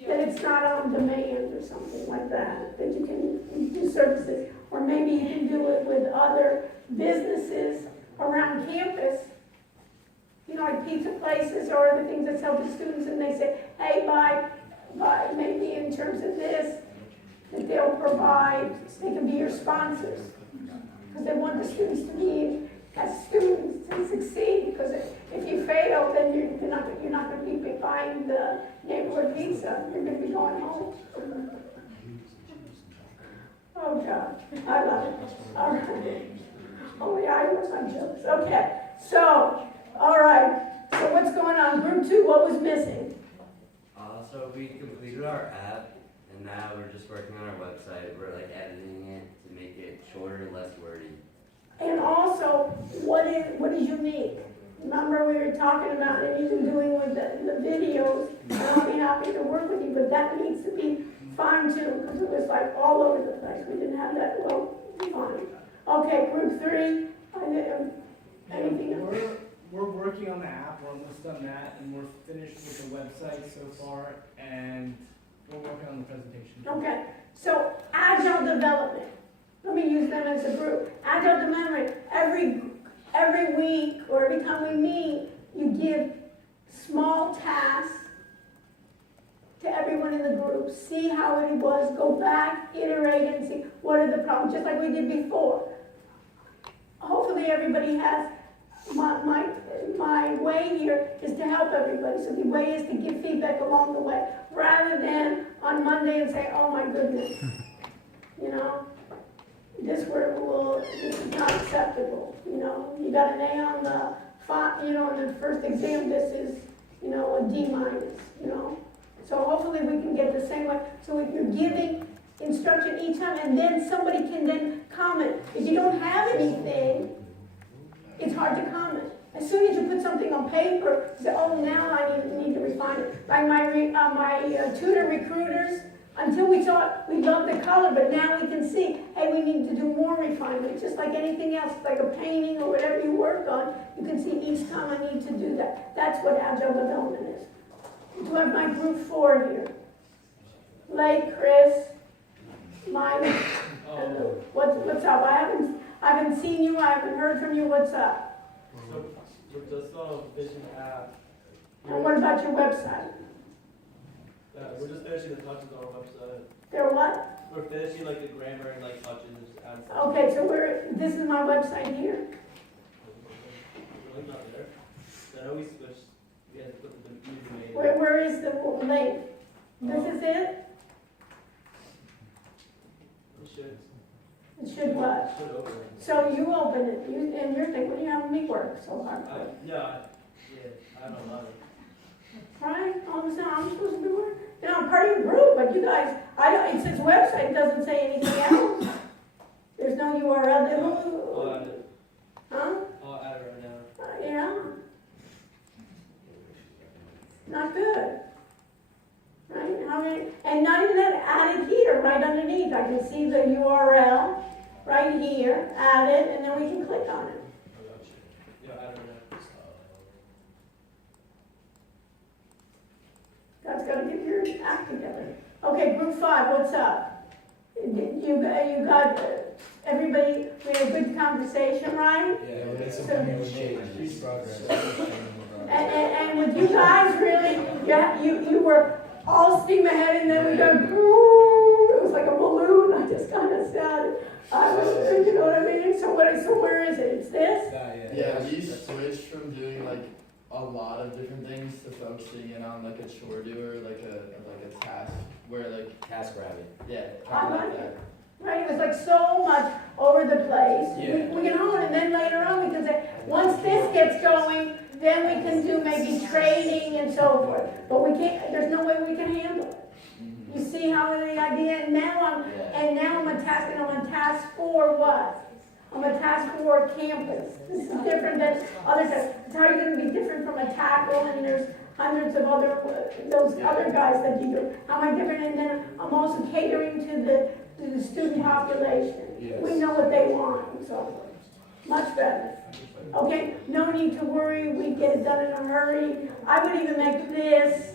that it's not on demand or something like that, that you can do services. Or maybe you can do it with other businesses around campus, you know, like pizza places or other things that sell to students, and they say, hey, by maybe in terms of this, that they'll provide, they can be your sponsors. Because they want the students to be, as students, to succeed. Because if you fail, then you're not going to be buying the neighborhood pizza. You're going to be going home. Oh, God. I love it. All right. Only I know some jokes. Okay. So, all right. So what's going on? Group 2, what was missing? So we completed our app, and now we're just working on our website. We're like editing it to make it shorter, less wordy. And also, what is unique? Remember we were talking about it, even doing with the videos, and I'll be happy to work with you, but that needs to be fine-tuned, because it was like all over the place. We didn't have that well defined. Okay, group 3, anything else? We're working on the app, we're almost done that, and we're finished with the website so far, and we're working on the presentation. Okay, so agile development. Let me use them as a group. Agile development, every week or every time we meet, you give small tasks to everyone in the group. See how it was, go back, iterate, and see what are the problems, just like we did before. Hopefully everybody has, my way here is to help everybody. So the way is to give feedback along the way, rather than on Monday and say, oh my goodness, you know, this is not acceptable. You know, you got an A on the, you know, on the first exam, this is, you know, a D-, you know. So hopefully we can get the same way. So if you're giving instruction each time, and then somebody can then comment. If you don't have anything, it's hard to comment. As soon as you put something on paper, you say, oh, now I need to refine it. Like my tutor recruiters, until we thought we loved the color, but now we can see, hey, we need to do more refinement. Just like anything else, like a painting or whatever you work on, you can see each time I need to do that. That's what agile development is. Do I have my group 4 here? Lake, Chris, Mike, what's up? I haven't seen you, I haven't heard from you, what's up? So, with the Vision app, And what about your website? we're just finishing the touches on our website. They're what? We're finishing like the grammar and like touches and just add stuff. Okay, so this is my website here. Really not there. I know we switched, we had to put the username. Where is the link? This is it? It should. It should what? It should open. So you open it, and you're thinking, what are you having me work so hard for? I don't know. Right? All of a sudden, I'm supposed to be working. You know, I'm part of your group, but you guys, it says website, it doesn't say anything else. There's no URL there. I'll add it. Huh? I'll add it right now. Yeah. Not good. Right? And not even that, add it here, right underneath. I can see the URL right here, add it, and then we can click on it. Yeah, add it right now. God's got to get your act together. Okay, group 5, what's up? You got everybody, we had a good conversation, right? Yeah, we made some huge progress. And with you guys, really, you were all steam ahead, and then we go, it was like a balloon. I just kind of sounded, you know what I mean? So where is it? It's this? Yeah, we switched from doing like a lot of different things to focusing in on like a chore doer, like a task where like Task rabbit. yeah, I kind of like like that. Right, it was like so much over the place. Yeah. We can hone, and then later on, we can say, once this gets going, then we can do maybe training and so forth. But we can't, there's no way we can handle it. Mm-hmm. You see how the idea, and now I'm a task, and I'm on task for what? I'm a task for campus. This is different than other tasks. It's how you're gonna be different from a tackle, and there's hundreds of other, those other guys that you do. How am I different? And then I'm also catering to the student population. Yes. We know what they want, and so forth. Much better. Okay, no need to worry, we get it done in a hurry. I would even make this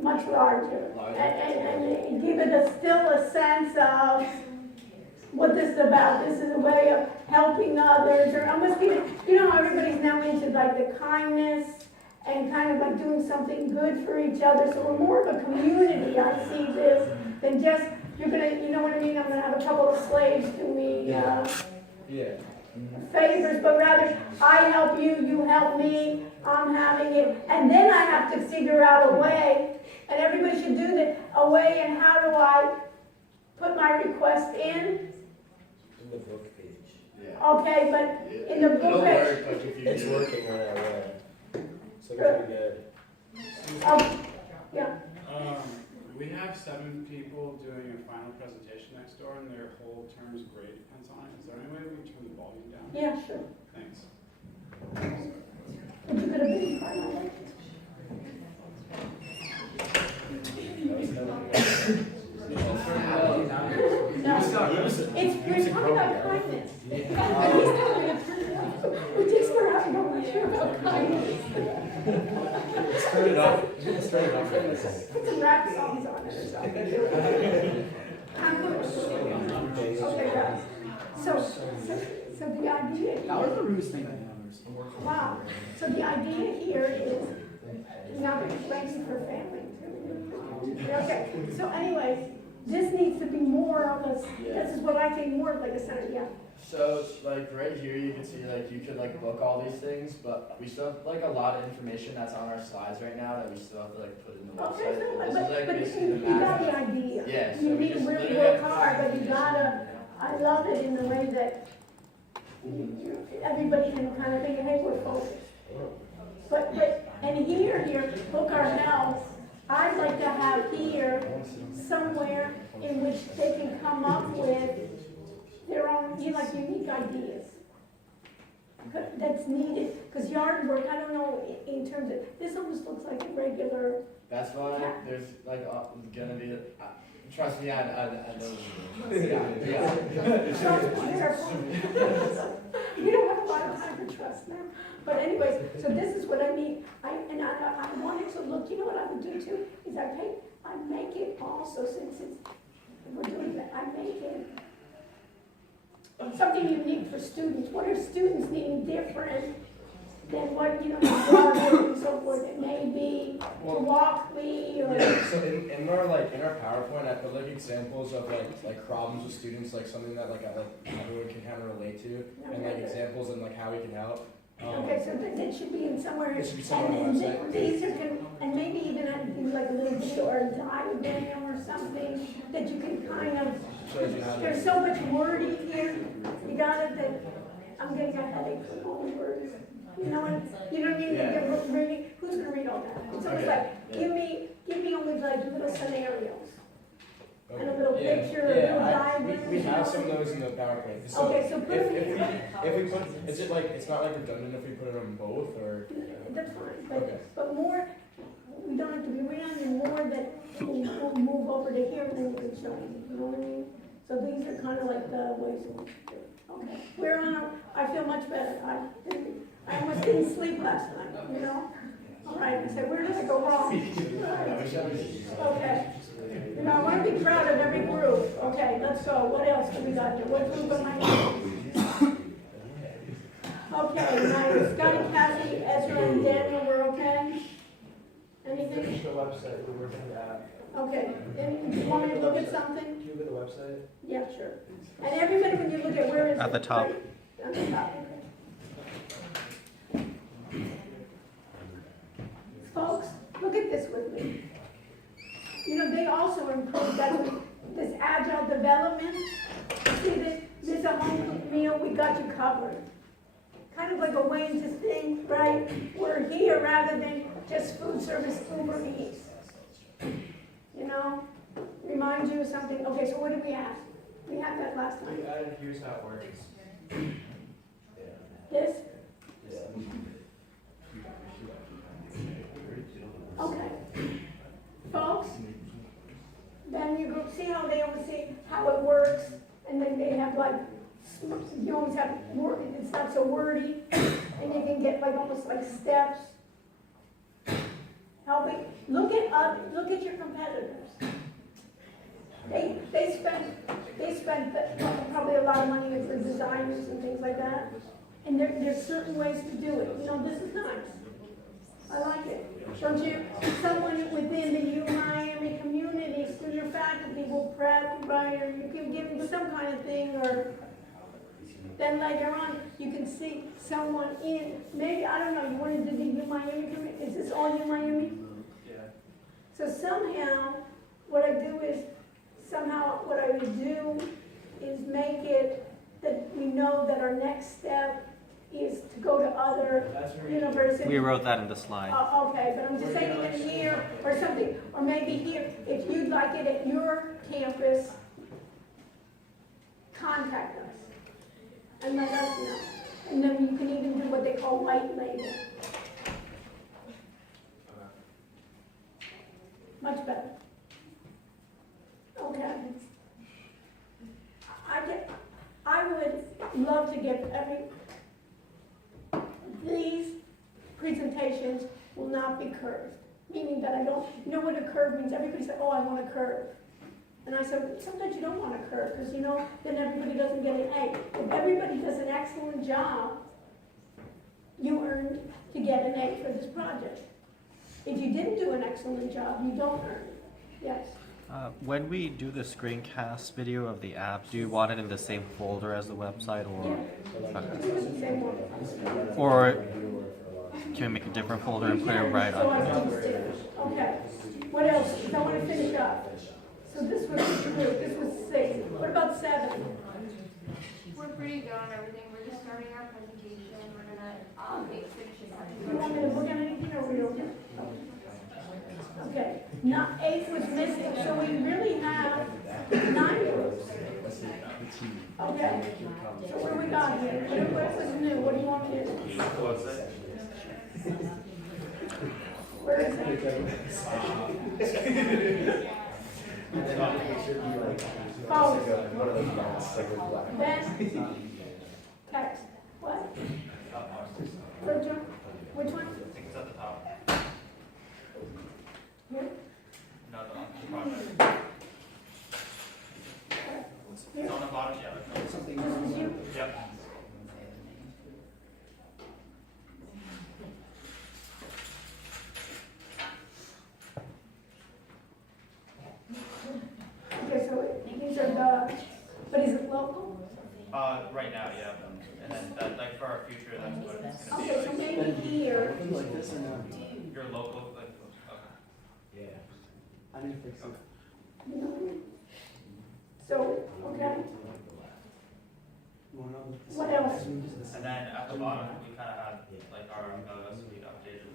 much larger. And give it still a sense of what this is about. This is a way of helping others, or almost even, you know how everybody's now into like the kindness and kind of like doing something good for each other. So we're more of a community, I see this, than just, you're gonna, you know what I mean, I'm gonna have a couple of slaves do me Yeah. favors, but rather I help you, you help me, I'm having it, and then I have to figure out a way, and everybody should do that, a way, and how do I put my request in? In the book page. Yeah. Okay, but in the It'll book page, work, like if you It's do it. working right away. So that's pretty good. yeah, We have 7 people doing a final presentation next door, and their whole term's grade depends on it. Is there any way we can turn the volume down? yeah, sure. Thanks. But you could have been fine. No, it's, you're talking about kindness. We just were having a lecture about kindness. Let's turn it off. Let's turn it off for a second. Put some rap songs on it or something. Okay, guys. So the idea, That was the rudest thing wow, so the idea here is, now explaining for family too. Okay, so anyways, this needs to be more of a, this is what I think more of like a center, yeah. So like right here, you can see like you could like book all these things, but we still have like a lot of information that's on our slides right now that we still have to like put in the Okay, website. so, This is like but basically the you got map. the idea. Yeah, so You we need to just really literally work have hard, but you gotta, I love it in the way that everybody can kind of think, hey, we're focused. But, and here, book our health, I'd like to have here somewhere in which they can come up with their own, like unique ideas. That's needed, because yard work, I don't know, in terms of, this almost looks like a regular, That's why there's like gonna be, trust me, I know. Yeah. trust me, careful. We don't have a lot of time for trust now. But anyways, so this is what I mean, I wanted to look, you know what I would do too, is I make it also, since we're doing that, I make it something unique for students. What are students needing different than what, you know, and so forth, it may be to walk me or. Yeah, so in our PowerPoint, I put like examples of like problems with students, like something that like everyone can kind of relate to, and like examples and like how we can help. Okay, so that should be in somewhere. It should be somewhere on the website. These are and maybe even do like a little video or a diagram or something that you can kind of. Shows you how to. There's so much wording here. You got it. That I'm getting a headache from all the words. You know what? You know what I mean? Yeah. They're reading. Who's gonna read all that? It's almost like give me only like little scenarios. And a little picture, a little diagram. We have some of those in the PowerPoint. So Okay, so put them if we put, is it like, it's not like redundant if we put it on both, or? That's fine, Okay. but more, we don't have to be random, more that we'll move over to here and then you can show me, you know what I mean? So these are kind of like the ways we do it. Okay, we're on, I feel much better, I almost didn't sleep last night, you know? All right, I said, where did I go wrong? Okay. You know, I want to be proud of every group. Okay, let's go. What else do we got here? What group am I in? Okay, now Scotty, Cassie, Ezra, and Daniel, we're okay? Anything? The website, we're working on that. Okay, and you want me to look at something? Can you look at the website? Yeah, sure. And everybody, when you look at where is it? At the top. At the top, this with me. You know, they also improved that, this agile development. See, this a home cooked meal, we got you covered. Kind of like a Wayne's thing, right? We're here rather than just food service Uber Eats. You know, remind you of something. Okay, so what did we have? We had that last time. Here's how it works. This? Okay. Folks, then you go see how they oversee how it works, and then they have like, you always have word, it's not so wordy, and you can get like almost like steps. Helping, look at your competitors. They spend probably a lot of money for designers and things like that. And there's certain ways to do it. You know, this is nice. I like it. Don't you? Someone within the U Miami community, student faculty will prep, right, or you can give them some kind of thing, or then later on you can see someone in, maybe, I don't know, you want to do the U Miami community? Is this all U Miami? Yeah. So somehow, what I do is, what I would do is make it that we know that our next step is to go to other universities. We wrote that in the slide. Okay, but I'm just saying even here or something, or maybe here, if you'd like it at your campus, contact us and let us know. And then you can even do what they call white label. Much better. Okay. I would love to give these presentations will not be curved. Meaning that I don't, you know what a curve means? Everybody said, oh, I want a curve. And I said, sometimes you don't want a curve, because you know, then everybody doesn't get an A. If everybody does an excellent job, you earn to get an A for this project. If you didn't do an excellent job, you don't earn it. Yes? When we do the screencast video of the app, do you want it in the same folder as the website, or or can we make a different folder and put it right on? Okay. What else? I want to finish up. So this was 6. What about 7? We're pretty good on everything. We're just starting our presentation. We're gonna finish it. You want me to look at anything or we don't? Okay. Now 8 was missing, so we really have 9 groups. Okay. So what do we got here? What was new? What do you want me to do? Where is it? Phone. Then, text. What? Which one? I think it's at the top. Here? No, the project. It's on the bottom, yeah. This is you? Yep. Okay, so these are the, but is it local? Right now, yeah. And then that, like for our future, that's what it's gonna be. Okay, so maybe here, Your local, like, okay. I didn't fix it. you know, so, okay, what else? And then at the bottom, we kind of had like our about us, we updated.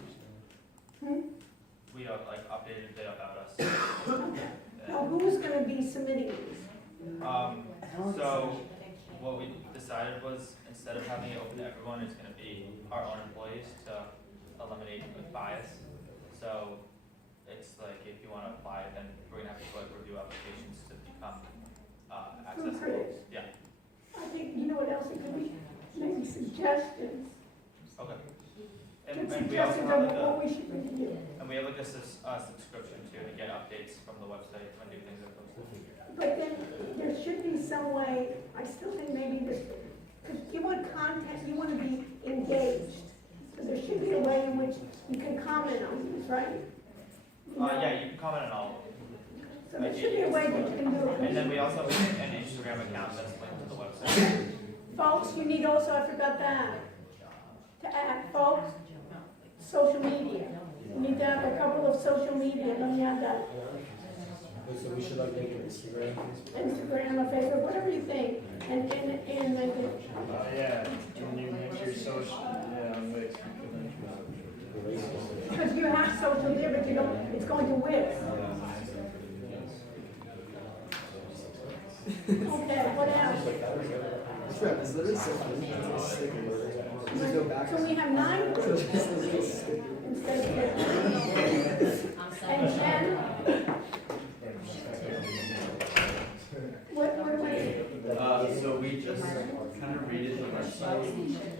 We like updated a bit about us. Now, who's gonna be submitting these? So what we decided was instead of having it open to everyone, it's gonna be our own employees to eliminate like bias. So it's like if you wanna apply, then we're gonna have to like review applications to become accessible. Yeah. I think, you know what else it could be? Maybe suggestions. Okay. Good And we also suggestions have of like what a, we should review. and we have like a subscription too to get updates from the website when new things are posted. But then there should be some way, I still think maybe this, because you want content, you want to be engaged. So there should be a way in which you can comment on these, right? You know? Yeah, you can comment on all of them. So there should be a way that you can do it. And then we also have an Instagram account that's linked to the website. Folks, you need also, I forgot that, to add, folks, social media. You need to have a couple of social media, let me have that. So we should like make an Instagram. Instagram or Facebook, whatever you think, and make it. Yeah, when you mix your social, yeah, mix. Because you have social there, but you don't, it's going to Wix. Okay, what else? It's literally so funny. It's sticky. Just go back. So we have 9 groups instead of 10. And 10. What do we? So we just kind of redid the website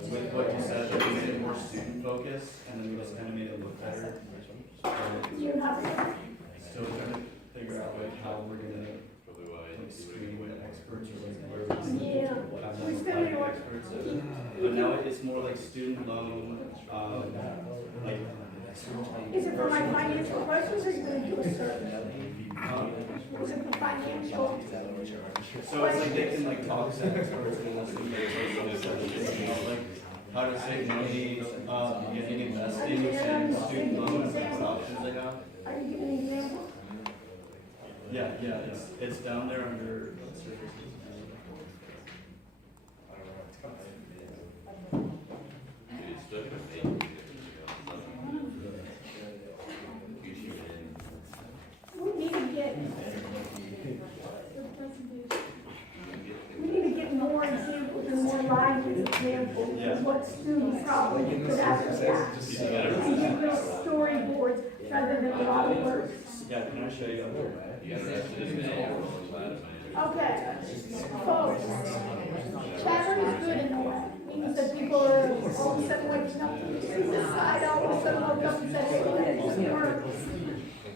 with what you said, that we made it more student focused, and then we just kind of made it look better. You have it. Still trying to figure out like how we're gonna like screen with experts or like where we Yeah. have We them still apply need to to- experts. But now it's more like student loan, like. Is it for my financial questions or are you going to do a search? Is it for financial? So it's like they can like talk to experts and listen to like how to save money, beginning investing, and student loans, and what options they have. Are you giving an example? Yeah, it's down there under services. We need to get more examples and more lively examples of what students probably could actually ask. And give them storyboards rather than a lot of words. Yeah, can I show you? Okay, folks, chatter is good in a way. Means that people are all of a sudden waking up to the side, all of a sudden woke up and said, hey, we're going to work.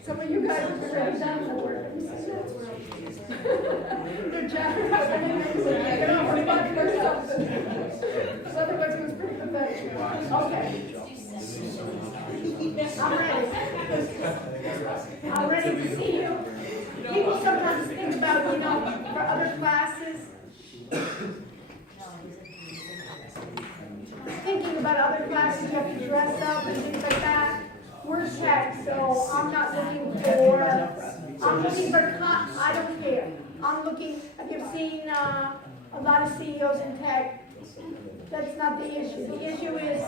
Some of you guys have already done the work. The chatter happened and they get off the button or something. Otherwise it was pretty pathetic. Okay. I'm ready. I'm ready to see you. People sometimes think about, for other classes, thinking about other classes, you have to dress up and things like that. We're tech, so I'm not looking for, I don't care. I'm looking, have you seen a lot of CEOs in tech? That's not the issue. The issue is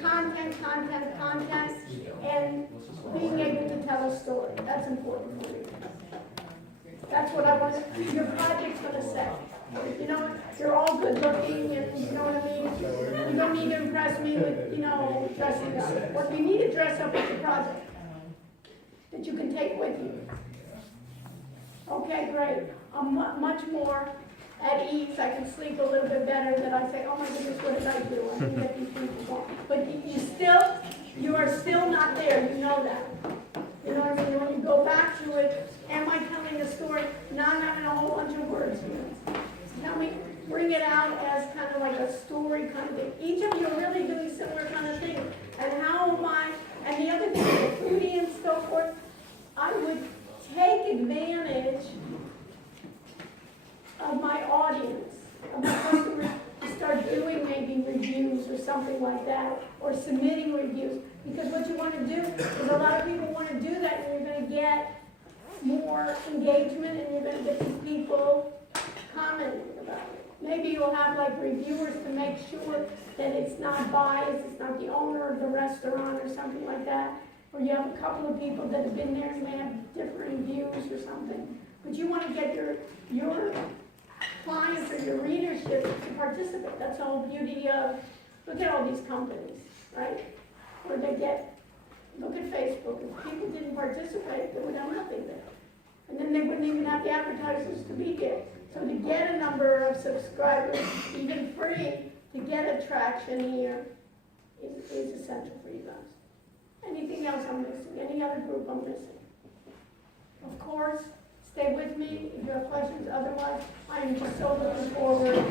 content, and being able to tell a story. That's important for me. That's what I want your project's gonna say. You know, you're all good looking and you know what I mean? You don't need to impress me with, dressing up. What you need to dress up is a project that you can take with you. Okay, great. I'm much more at ease. I can sleep a little bit better than I say, oh my goodness, what did I do? I didn't get these people wrong. But you are still not there. You know that. You know what I mean? When you go back to it, am I telling a story? Not having a whole bunch of words here. Tell me, bring it out as kind of like a story kind of thing. Each of you are really doing similar kind of things. And how am I, and the other thing, the foodie and so forth, I would take advantage of my audience, of my customers, to start doing maybe reviews or something like that, or submitting reviews. Because what you want to do is a lot of people want to do that, and you're going to get more engagement, and you're going to get these people commenting about it. Maybe you'll have like reviewers to make sure that it's not biased, it's not the owner of the restaurant or something like that. Or you have a couple of people that have been there and may have different views or something. But you want to get your clients or your readership to participate. That's the whole beauty of, look at all these companies, right? Where they get, look at Facebook. If people didn't participate, they would have nothing there. And then they wouldn't even have the advertisers to be there. So to get a number of subscribers, even free, to get attraction here is essential for you guys. Anything else I'm missing? Any other group I'm missing? Of course, stay with me if you have questions. Otherwise, I am just so looking forward